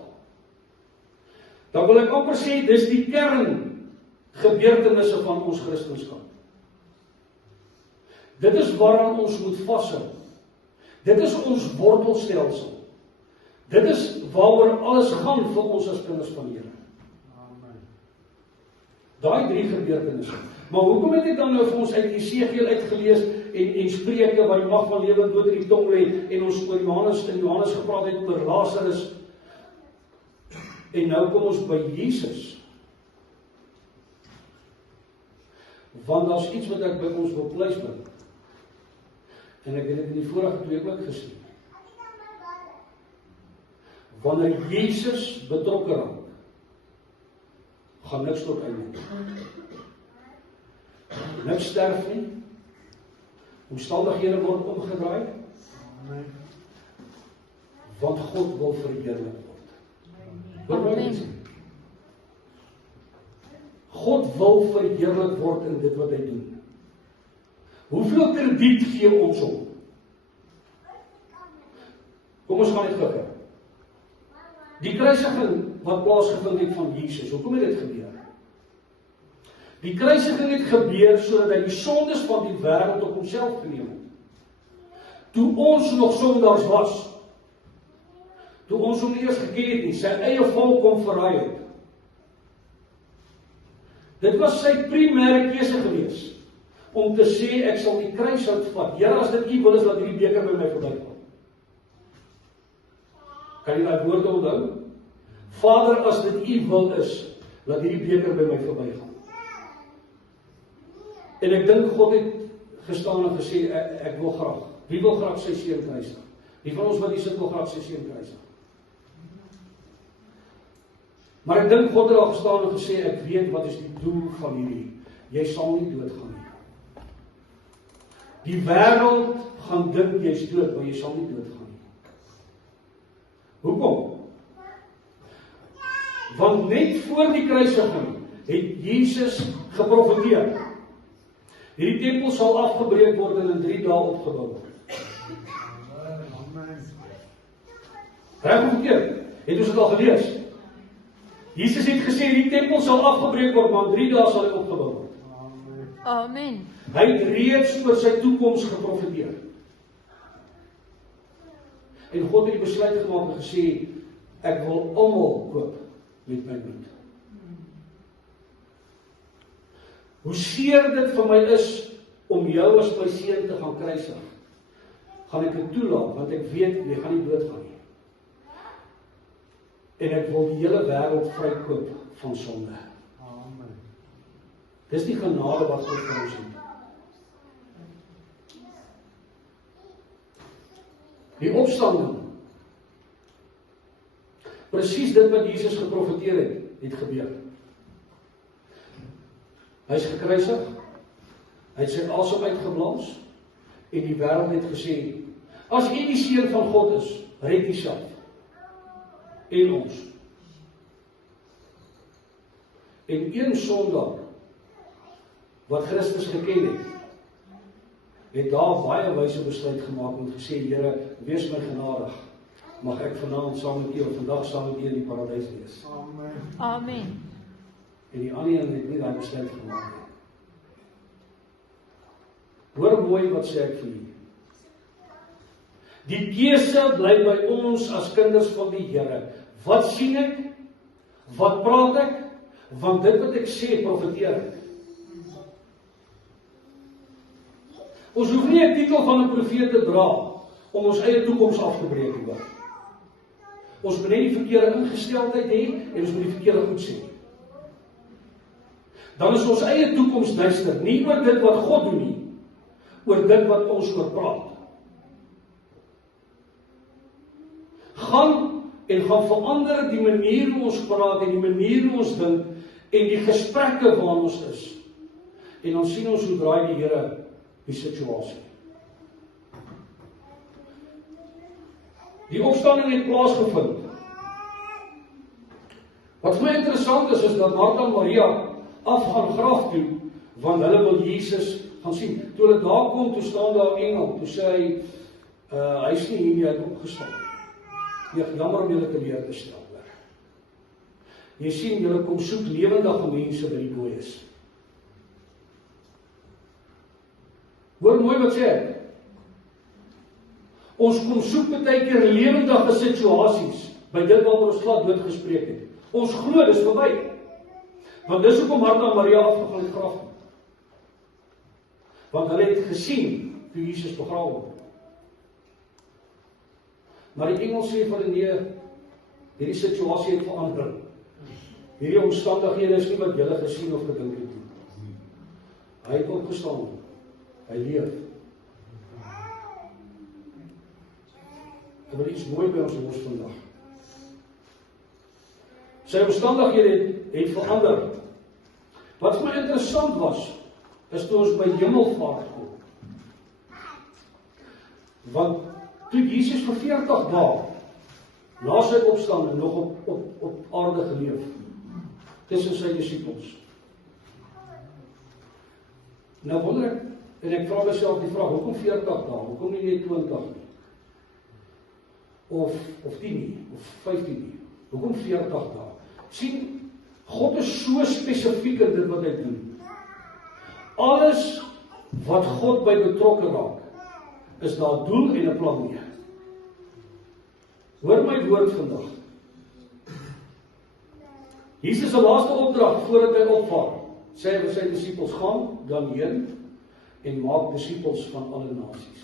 dan wil ek amper sê, dis die kerngebeurtenisse van ons Christendom. Dit is waaraan ons moet vashou. Dit is ons wortelstelsel. Dit is waaroor alles gaan vir ons as kinders van die Here. Daai 3 gebeurtenisse. Maar hoekom het ek dan nou vir ons uit Jesegiel uitgelees en Spreuke wat die mag van lewe en dood in die tong lê en ons oor Johannes gepraat het oor Lazarus en nou kom ons by Jesus. Want daar's iets wat ek by ons wil pleisbring. En ek het dit in die vorige 2 ook gesien. Wanneer Jesus betrokke raak, gaan niks tot einde. Niks sterf nie. Omstandighede word omgedraai. Want God wil verheerlik word. Amen. God wil verheerlik word in dit wat hy doen. Hoeveel krediet gee ons hom? Kom ons gaan net kyk. Die kruisiging wat plaasgevind het van Jesus, hoekom het dit gebeur? Die kruisiging het gebeur sodat hy die sondes van die wêreld op homself geneem het. Toe ons nog sondaars was, toe ons hom nie eers geken het nie, sy eie volk kom verraai het. Dit was sy primêre keuse gewees om te sê ek sal die kruishout vat. Here, as dit U wil is dat hierdie beker by my verbykom. Kan jy daai woorde onthou? Vader, as dit U wil is, laat hierdie beker by my verbygaan. En ek dink God het gestaan en gesê, ek wil graag. Wie wil graag sy seun kruisig? Wie van ons wat hier sit wil graag sy seun kruisig? Maar ek dink God het al gestaan en gesê, ek weet wat is die doel van hierdie. Jy sal nie doodgaan nie. Die wêreld gaan dink jy's dood, maar jy sal nie doodgaan nie. Hoekom? Want net voor die kruisiging het Jesus geprofeteer. Hierdie tempel sal afgebreek word en in 3 dae opgebou word. Reg of verkeerd? Het ons dit al gelees? Jesus het gesê die tempel sal afgebreek word, maar in 3 dae sal hy opgebou word. Amen. Hy het reeds oor sy toekoms geprofeteer. En God het die besluit gemaak en gesê, ek wil almal koop met my bloed. Hoe seer dit vir my is om jou as my seun te gaan kruisig, gaan ek dit toelaat, want ek weet, jy gaan nie doodgaan nie. En ek wil die hele wêreld vrykoop van sonde. Amen. Dis die genade wat God vir ons het. Die opstanding. Presies dit wat Jesus geprofeteer het gebeur. Hy is gekruisig, hy het sy asem uitgeblaas, en die wêreld het gesê, as jy die seun van God is, red jouself, en ons. En een Sondag, wat Christus geken het daar baie wyse besluit gemaak en gesê, Here, wees my genadig, mag ek vanaand saam met U, of vandag saam met U in die paradys wees. Amen. Amen. En die ander een het nie daai besluit gemaak nie. Hoor mooi wat sê ek vir u. Die keuse bly by ons as kinders van die Here. Wat sien ek? Wat praat ek? Want dit wat ek sê, profeteer ek. Ons hoef nie 'n titel van 'n profeet te dra om ons eie toekoms af te breek nie. Ons moet net die verkeerde ingesteldheid hê en ons moet die verkeerde goed sê. Dan is ons eie toekoms duister, nie oor dit wat God doen nie, oor dit wat ons oor praat. Gaan verander die manier hoe ons praat en die manier hoe ons dink en die gesprekke waarin ons is. En dan sien ons hoe draai die Here die situasie. Die opstanding het plaasgevind. Wat vir my interessant is dat Martha en Maria afgaan graf toe, want hulle wil Jesus gaan sien. Toe hulle daar kom, toe staan daar 'n engel, toe sê hy is nie hier nie, hy het opgestaan. Ek jammer om julle teleur te stel. Jy sien, julle kom soek lewendige mense by die dooies. Hoor mooi wat sê ek. Ons kom soek baie keer lewendige situasies by dit wat ons glad dood gespreek het. Ons glo dis verby. Want dis hoekom Martha en Maria afgegaan het graf. Want hulle het gesien hoe Jesus begrawe word. Maar die engel sê vir hulle nee, hierdie situasie het verander. Hierdie omstandighede is nie wat julle gesien of gedink het nie. Hy het opgestaan. Hy leef. Ek wil iets mooi by ons los vandag. Sy omstandighede het verander. Wat vir my interessant was, is toe ons by hemelvaart kom. Want toe Jesus vir 40 dae na sy opstanding nog op aarde geleef, tussen sy disippels. Nou wonder ek, en ek vra myself die vraag, hoekom 40 dae? Hoekom nie net 20 nie? Of 10 nie, of 15 nie? Hoekom 40 dae? Sien, God is so spesifiek in dit wat hy doen. Alles wat God by betrokke raak, is daar doel en 'n plan mee. Hoor my woord vandag. Jesus se laaste opdrag voordat hy opvaar, sê hy vir sy disippels, gaan dan heen en maak disippels van alle nasies.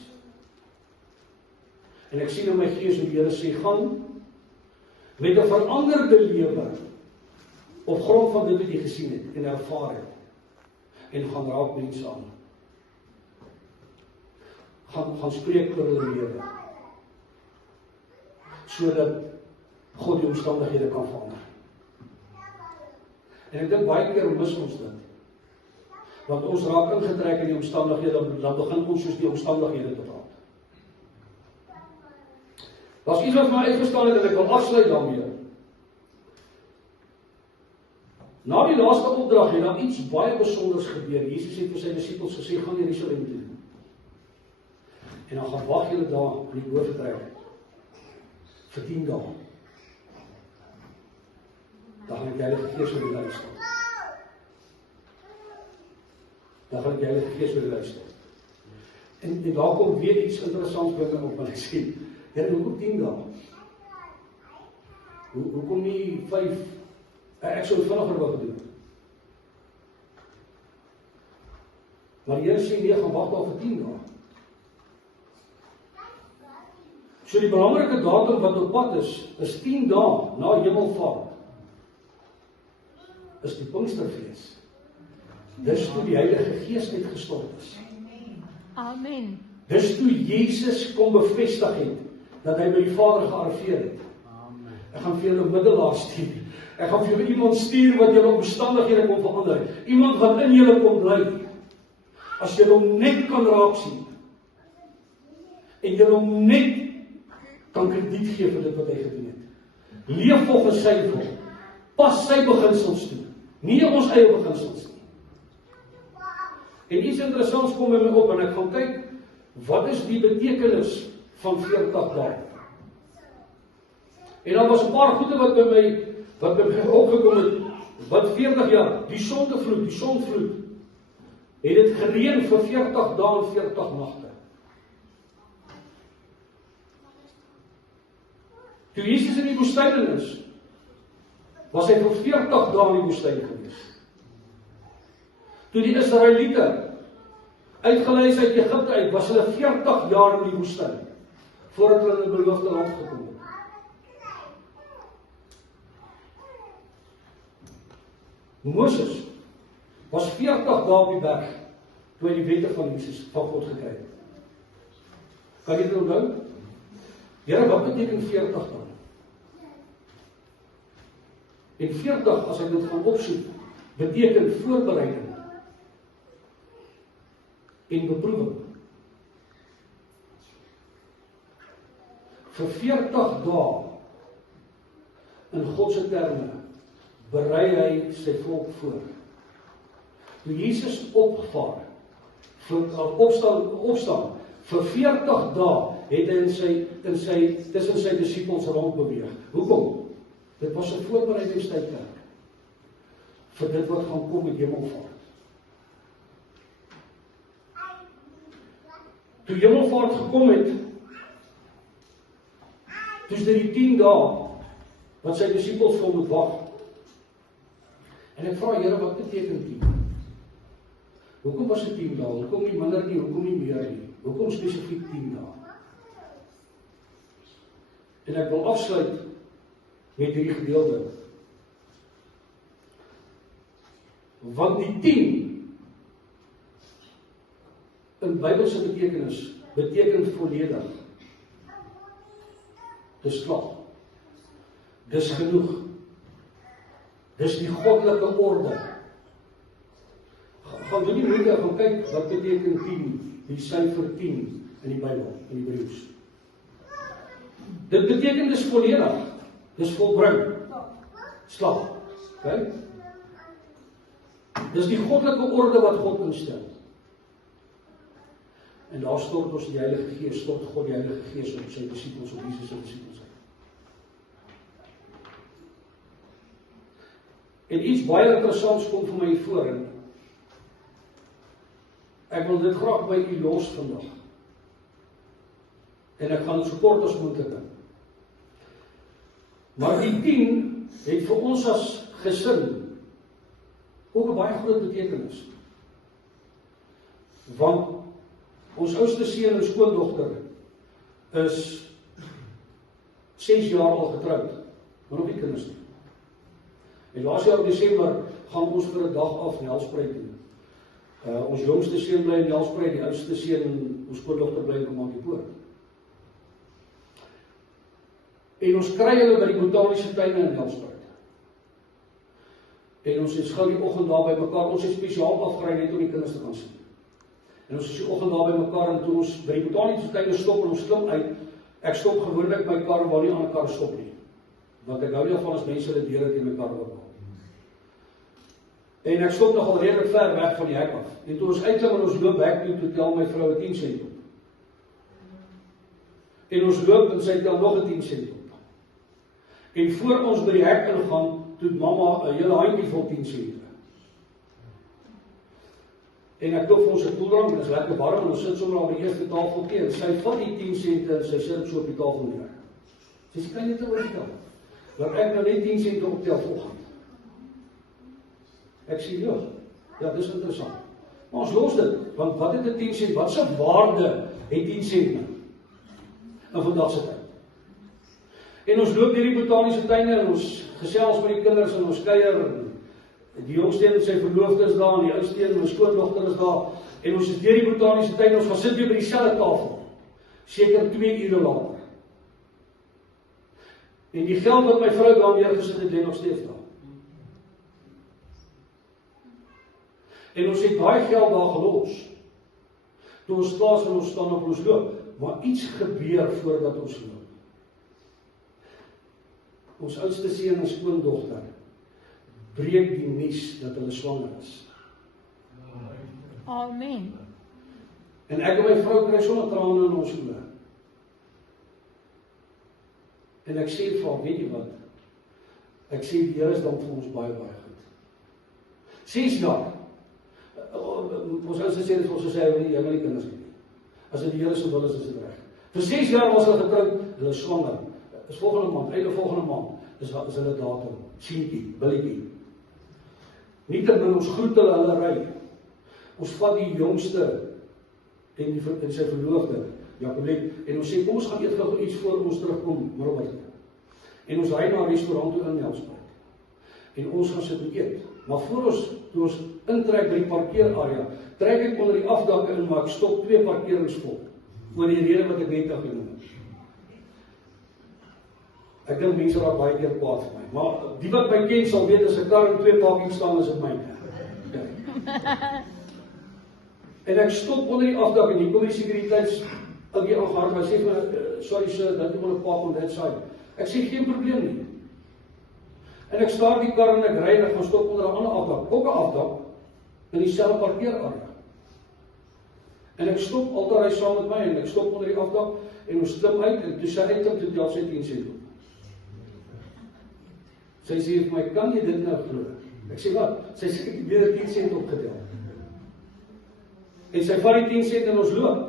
En ek sien in my gees hoe die Here sê, gaan met 'n veranderde lewe op grond van dit wat jy gesien het en ervaar het, en gaan raak mense aan. Gaan spreek oor hulle lewe, sodat God die omstandighede kan verander. En ek dink baie keer mis ons dit. Want ons raak ingetrek in die omstandighede, dan begin ons soos die omstandighede te praat. Daar's iets wat my uitgestaan het en ek wil afsluit daarmee. Na die laaste opdrag het daar iets baie besonders gebeur. Jesus het vir sy disippels gesê, gaan Jerusalem toe. En dan gaan wag julle daar in die hoofvertrek vir 10 dae. Dan gaan die Heilige Gees oor julle staan. Dan gaan die Heilige Gees oor julle staan. En daar kom weer iets interessants by my op, en ek sê, Here, hoekom 10 dae? Hoekom nie 5? Ek sou vinniger wou gedoen. Maar die Here sê, nee, gaan wag daar vir 10 dae. So die belangrike datum wat op pad is 10 dae na hemelvaart. Is die Pinksterfees. Dis toe die Heilige Gees uitgestort is. Amen. Dis toe Jesus kom bevestig het dat hy by die Vader gearriveer het. Ek gaan vir julle 'n middelaar stuur. Ek gaan vir julle iemand stuur wat julle omstandighede kon verander. Iemand wat in julle kom bly. As julle hom net kan raak sien. En julle hom net kan krediet gee vir dit wat hy gedoen het. Leef volgens sy wil. Pas sy beginsels toe. Nie ons eie beginsels nie. En iets interessants kom in my op en ek gaan kyk, wat is die betekenis van 40 dae? En dan was 'n paar goede wat by my opgekom het, wat 40 jaar, die sonvloed, het dit gereën vir 40 dae en 40 nagte. Toe Jesus in die woestyn is, was hy vir 40 dae in die woestyn gewees. Toe die Israeliete uitgelei is uit Egipte uit, was hulle 40 jaar in die woestyn, voordat hulle in die beloofde land gekom het. Moses was 40 dae op die berg, toe hy die wette van Jesus, van God gekry het. Kan jy dit onthou? Here, wat beteken 40 dae? En 40, as ek dit gaan opsoek, beteken voorbereiding en beproewing. Vir 40 dae in God se terme berei hy sy volk voor. Toe Jesus opvaar, opstaan, vir 40 dae het hy tussen sy disippels rondbeweeg. Hoekom? Dit was 'n voorbereidingstydperk vir dit wat gaan kom met hemelvaart. Toe hemelvaart gekom het, toe is dit die 10 dae wat sy disippels vir hom moet wag. En ek vra, Here, wat beteken 10? Hoekom was dit 10 dae? Hoekom nie minder nie? Hoekom nie meer nie? Hoekom spesifiek 10 dae? En ek wil afsluit met hierdie gedeelte. Want die 10 in Bybelse betekenis beteken volledig. Dis klaar. Dis genoeg. Dis die goddelike orde. Gaan doen die moeite, gaan kyk wat beteken 10, die syfer 10 in die Bybel, in Hebreëus. Dit beteken dis volledig. Dis volbring. Slaap. Okay? Dis die goddelike orde wat God instel. En daar stort ons die Heilige Gees, stort God die Heilige Gees op sy disippels, op Jesus se disippels. En iets baie interessants kom vir my voor. Ek wil dit graag by u los vandag. En ek gaan dit so kort as moontlik doen. Maar die 10 het vir ons as gesin ook 'n baie groot betekenis. Want ons oudste seun en skoondogter is 6 jaar al getroud, maar nog nie kinders nie. En laas jaar in Desember gaan ons vir 'n dag af in Nelspruit toe. Ons jongste seun bly in Nelspruit, die oudste seun en ons skoondogter bly in Komatipoort. En ons kry hulle by die botaniese tuine in Nelspruit. En ons is gou die oggend daar by mekaar, ons het spesiaal afgery net om die kinders te kan sien. En ons is die oggend daar by mekaar en toe ons by die botaniese tuine stop en ons klim uit, ek stop gewoonlik my kar waar nie ander karre stop nie. Want ek hou nie van as mense hulle deure teen mekaar oopmaak. En ek stop nogal redelik ver weg van die hek af. En toe ons uitklim en ons loop hek toe tel my vrou 'n 10 sent op. En ons loop en sy tel nog 'n 10 sent op. En voor ons by die hek ingaan, toe mamma 'n hele handjie vol 10 sent. En ek koop vir ons 'n koeldrank, dit is lekker warm en ons sit sommer op die eerste tafeltjie en sy vat die 10 sente en sy sit so op die tafel neer. Sy kan net oor die tafel. Laat ek nou net 10 sente optel vanoggend. Ek sê ja, dis interessant. Maar ons los dit, want wat het 'n 10 sent? Wat se waarde het 10 sent nou? In vandag se tyd. En ons loop deur die botaniese tuine en ons gesels met die kinders en ons kuier. Die jongste en sy verloofde is daar en die oudste en my skoondogter is daar. En ons is deur die botaniese tuine, ons gaan sit weer by dieselfde tafel. Seker 2 ure later. En die geld wat my vrou daar neergesit het, lê nog steeds daar. En ons het baie geld daar gelos. Toe ons klaar en ons staan op ons loop, maar iets gebeur voordat ons loop. Ons oudste seun en skoondogter breek die nuus dat hulle swanger is. Amen. En ek en my vrou kry sommer trane in ons oë. En ek sê vir haar, weet jy wat? Ek sê die Here is dan vir ons baie goed. 6 jaar. Ons oudste seun het vir ons gesê, hy wil nie kinders hê nie. As dit die Here se wil is dit reg. Vir 6 jaar was hulle getroud, hulle is swanger. Is volgende maand, einde volgende maand, is hulle datum, seentjie, billetjie. Nietemin ons groet hulle ry. Ons vat die jongste en sy verloofde, Jacolet, en ons sê, kom ons gaan eet gou iets voor ons terugkom, Robert. En ons ry na 'n restaurant toe in Nelspruit. En ons gaan sit en eet. Maar toe ons intrek by die parkeerarea, trek ek onder die afdakke in, maar ek stop 2 parkerings vol. Voor die rede wat ek net genoem het. Ek dink mense raak baie keer kwaad vir my. Maar die wat my ken sal weet, as 'n kar in 2 parkings staan, is dit myne. En ek stop onder die afdak en hier kom die sekuriteits ouetjie aangehard, maar hy sê vir my, sorry sir, dat jy maar 'n park on that side. Ek sê geen probleem nie. En ek staar die kar en ek ry en ek gaan stop onder 'n ander afdak, ook 'n afdak in dieselfde parkeerarea. En ek stop altyd hy saam met my en ek stop onder die afdak en ons klim uit en toe sy uitkom toe tel sy 10 sent op. Sy sê vir my, kan jy dit nou glo? Ek sê wat? Sy sê ek het weer 10 sent opgetel. En sy vat die 10 sent en ons loop.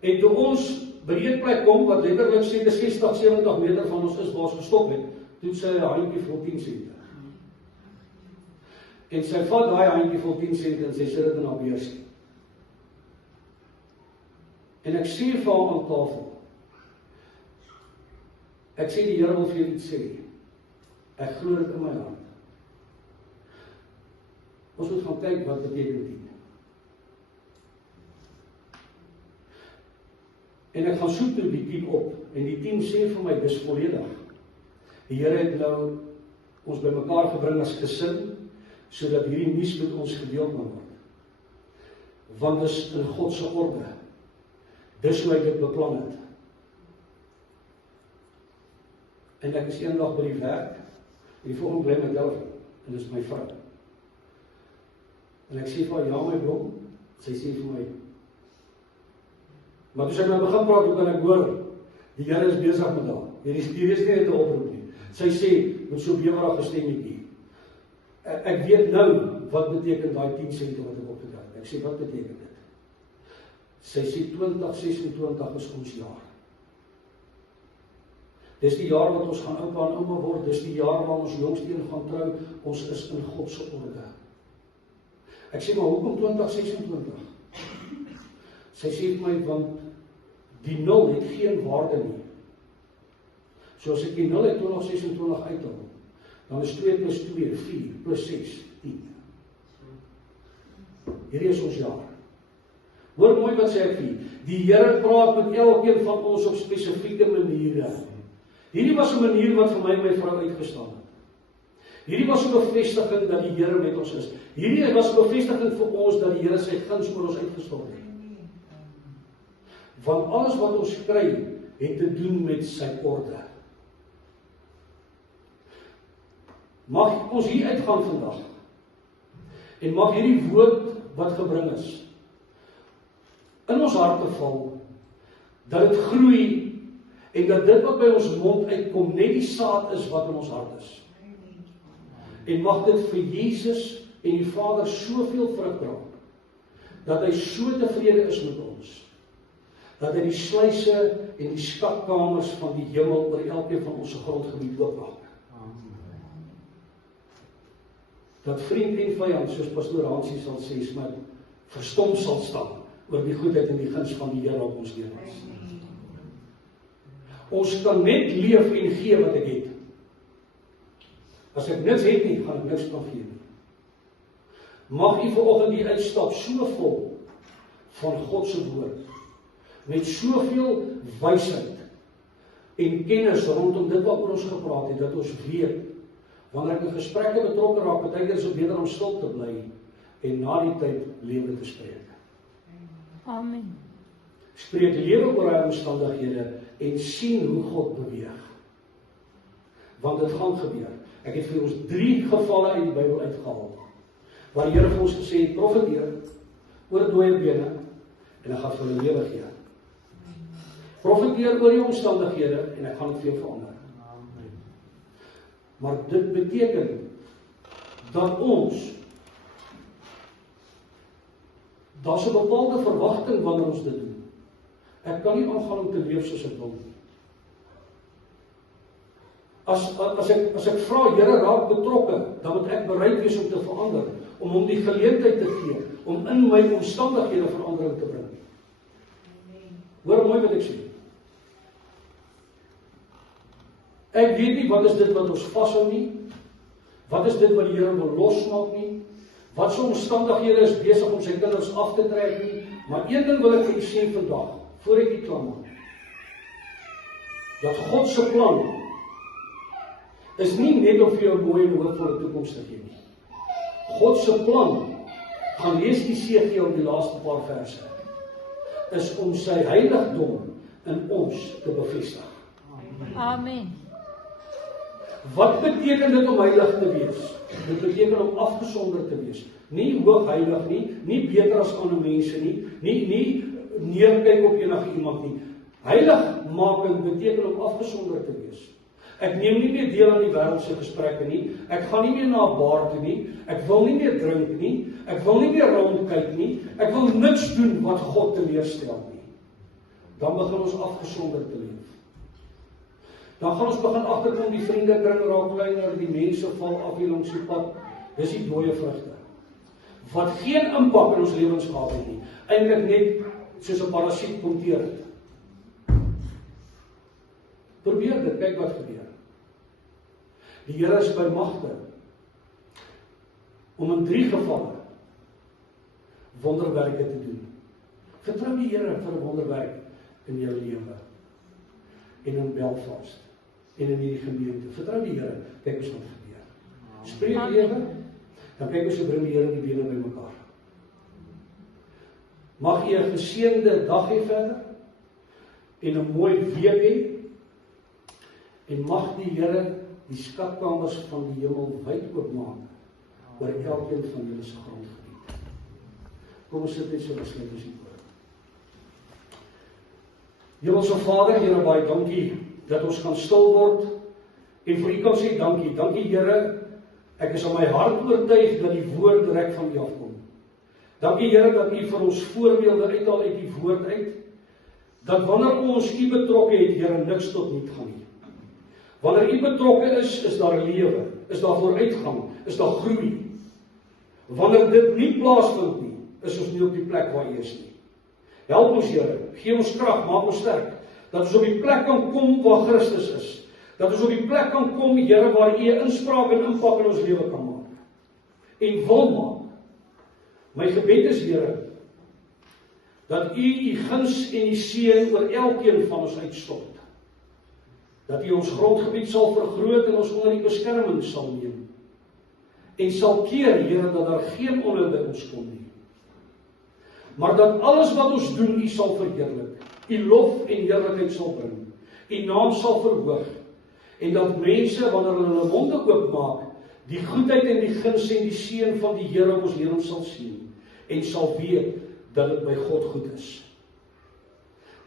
En toe ons by die eetplek kom, wat letterlik sê, dis 60-70 meter van ons is waar ons gestop het, toe sy 'n handjie vol 10 sent. En sy vat daai handjie vol 10 sent en sy sit dit in haar beurs. En ek sê vir haar aan tafel, ek sê die Here wil vir jou iets sê. Ek glo dit in my hart. Ons moet gaan kyk wat beteken dit. En ek gaan soek toe die 10 op, en die 10 sê vir my, dis volledig. Die Here het nou ons bymekaar gebring as gesin, sodat hierdie nuus met ons gedeel kan word. Want dis in God se orde. Dis hoe hy dit beplan het. En ek is eendag by die werk, en die volgende bly my telefoon, en dis my vrou. En ek sê vir haar, ja my blom, sy sê vir my, maar toe sy my begin praat, hoe kan ek hoor, die Here is besig met haar, die is nie te oproep nie. Sy sê, met so bewerig gestemmetjie, ek weet nou, wat beteken daai 10 sente wat ek opgetel het. Ek sê, wat beteken dit? Sy sê, 2026 is ons jaar. Dis die jaar wat ons gaan oupa en ouma word, dis die jaar waar ons jongste een gaan trou, ons is in God se orde. Ek sê, maar hoekom 2026? Sy sê vir my, want die 0 het geen waarde nie. So as ek die 0 uit 2026 uithaal, dan is 2 plus 2, 4, plus 6, 10. Hierdie is ons jaar. Hoor mooi wat sê ek vir, die Here praat met elkeen van ons op spesifieke maniere. Hierdie was 'n manier wat vir my en my vrou uitgestaan het. Hierdie was 'n bevestiging dat die Here met ons is. Hierdie was 'n bevestiging vir ons dat die Here sy guns oor ons uitgestort het. Want alles wat ons kry, het te doen met sy orde. Mag ons hier uitgaan vandag, en mag hierdie woord wat gebring is, in ons harte val, dat dit groei, en dat dit wat by ons mond uitkom, net die saad is wat in ons hart is. En mag dit vir Jesus en die Vader soveel vrug dra, dat hy so tevrede is met ons, dat hy die sluise en die skatkamers van die hemel oor elkeen van ons grondgebied oopmaak. Dat vriend en vyand, soos pastoor Hansie sal sê, Smit, verstom sal staan oor die goedheid en die guns van die Here op ons lewens. Ons kan net leef en gee wat ek het. As ek niks het nie, gaan ek niks kan gee nie. Mag u vanoggend die uitstap so vol van God se woord, met soveel wysheid, en kennis rondom dit wat ons gepraat het, dat ons weet, wanneer ek in gesprekke betrokke raak, partykeer is dit beter om stil te bly, en na die tyd lewe te spreek. Amen. Spreek lewe oor hy omstandighede, en sien hoe God beweeg. Want dit gaan gebeur. Ek het vir ons 3 gevalle uit die Bybel uitgehaal, waar die Here vir ons gesê het, profeteer oor dooie bene, en ek gaan vir hulle lewe gee. Profeteer oor die omstandighede, en ek gaan dit vir jou verander. Maar dit beteken, dat ons, daar's 'n bepaalde verwagting wanneer ons dit doen. Ek kan nie aangaan om te leef soos ek wil nie. As ek vra, Here, raak betrokke, dan moet ek bereid wees om te verander, om hom die geleentheid te gee, om in my omstandighede verandering te bring. Hoor mooi wat ek sê. Ek weet nie wat is dit wat ons vashou nie, wat is dit wat die Here wil losmaak nie, wat so omstandighede is besig om sy kinders af te trek nie, maar een ding wil ek vir u sê vandag, voor ek die klaar maak, dat God se plan is nie net om vir jou 'n mooi en hoopvolle toekoms te gee nie. God se plan, gaan lees die Esegiel die laaste paar verse, is om sy heiligdom in ons te bevestig. Amen. Wat beteken dit om heilig te wees? Dit beteken om afgesonder te wees. Nie hoogheilig nie, nie beter as ander mense nie, nie neerkyk op enige iemand nie. Heiligmaking beteken om afgesonder te wees. Ek neem nie meer deel aan die wêreldse gesprekke nie, ek gaan nie meer na 'n bar toe nie, ek wil nie meer drink nie, ek wil nie meer rondkyk nie, ek wil niks doen wat God teleurstel nie. Dan begin ons afgesonder te leef. Dan gaan ons begin agterkom, die vriendekring raak kleiner, die mense val af hier langs die pad. Dis die dooie vrugte. Wat geen impak in ons lewens gehad het nie. Eintlik net soos 'n parasiet konteer het. Probeer dit, kyk wat gebeur. Die Here is by magte om in 3 gevalle wonderwerke te doen. Vertrou die Here vir 'n wonderwerk in jou lewe. En in Belfast. En in hierdie gemeente. Vertrou die Here, kyk ons wat gebeur. Spreek lewe, dan kyk ons hoe bring die Here die bene bymekaar. Mag jy 'n geseënde dag hê verder, en 'n mooi week hê, en mag die Here die skatkamers van die hemel wyd oopmaak oor elkeen van julle se grondgebied. Kom ons sit net so gesluit as die oor. Hemelse Vader, Here, baie dankie dat ons kan stil word en vir U kan sê dankie. Dankie Here, ek is in my hart oortuig dat die woord direk van U afkom. Dankie Here dat U vir ons voorbeelde uithaal uit die woord uit, dat wanneer ons U betrokke het, Here, niks tot niet gaan nie. Wanneer U betrokke is daar lewe, is daar vooruitgang, is daar groei. Wanneer dit nie plaasvind nie, is ons nie op die plek waar U is nie. Help ons Here, gee ons krag, maak ons sterk, dat ons op die plek kan kom waar Christus is. Dat ons op die plek kan kom, Here, waar U 'n inspraak en impak in ons lewe kan maak. En wil maak. My gebed is, Here, dat U guns en U seën oor elkeen van ons uitstort. Dat U ons grondgebied sal vergroot en ons onder U beskerming sal neem. En sal keer, Here, dat daar geen onheil by ons kom nie. Maar dat alles wat ons doen, U sal verheerlik. U lof en heerlikheid sal bring. U naam sal verhoog. En dat mense, wanneer hulle monde oopmaak, die goedheid en die guns en die seën van die Here op ons lewens sal sien. En sal weet dat dit by God goed is.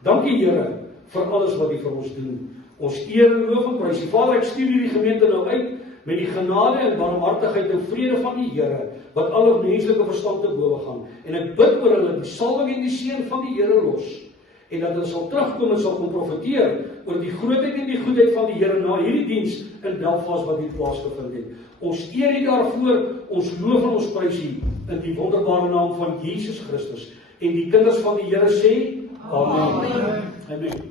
Dankie Here vir alles wat U vir ons doen. Ons eer en loof en prys. Vader, ek stuur hierdie gemeente nou uit met die genade en barmhartigheid en vrede van die Here, wat alle menslike verstand te bowe gaan. En ek bid oor hulle die salwing en die seën van die Here los. En dat hulle sal terugkom en sal kom profeteer oor die grootheid en die goedheid van die Here na hierdie diens in Belfast wat hier plaasgevind het. Ons eer U daarvoor, ons loof en ons prys U in die wonderbare naam van Jesus Christus. En die kinders van die Here sê, Amen. Amen.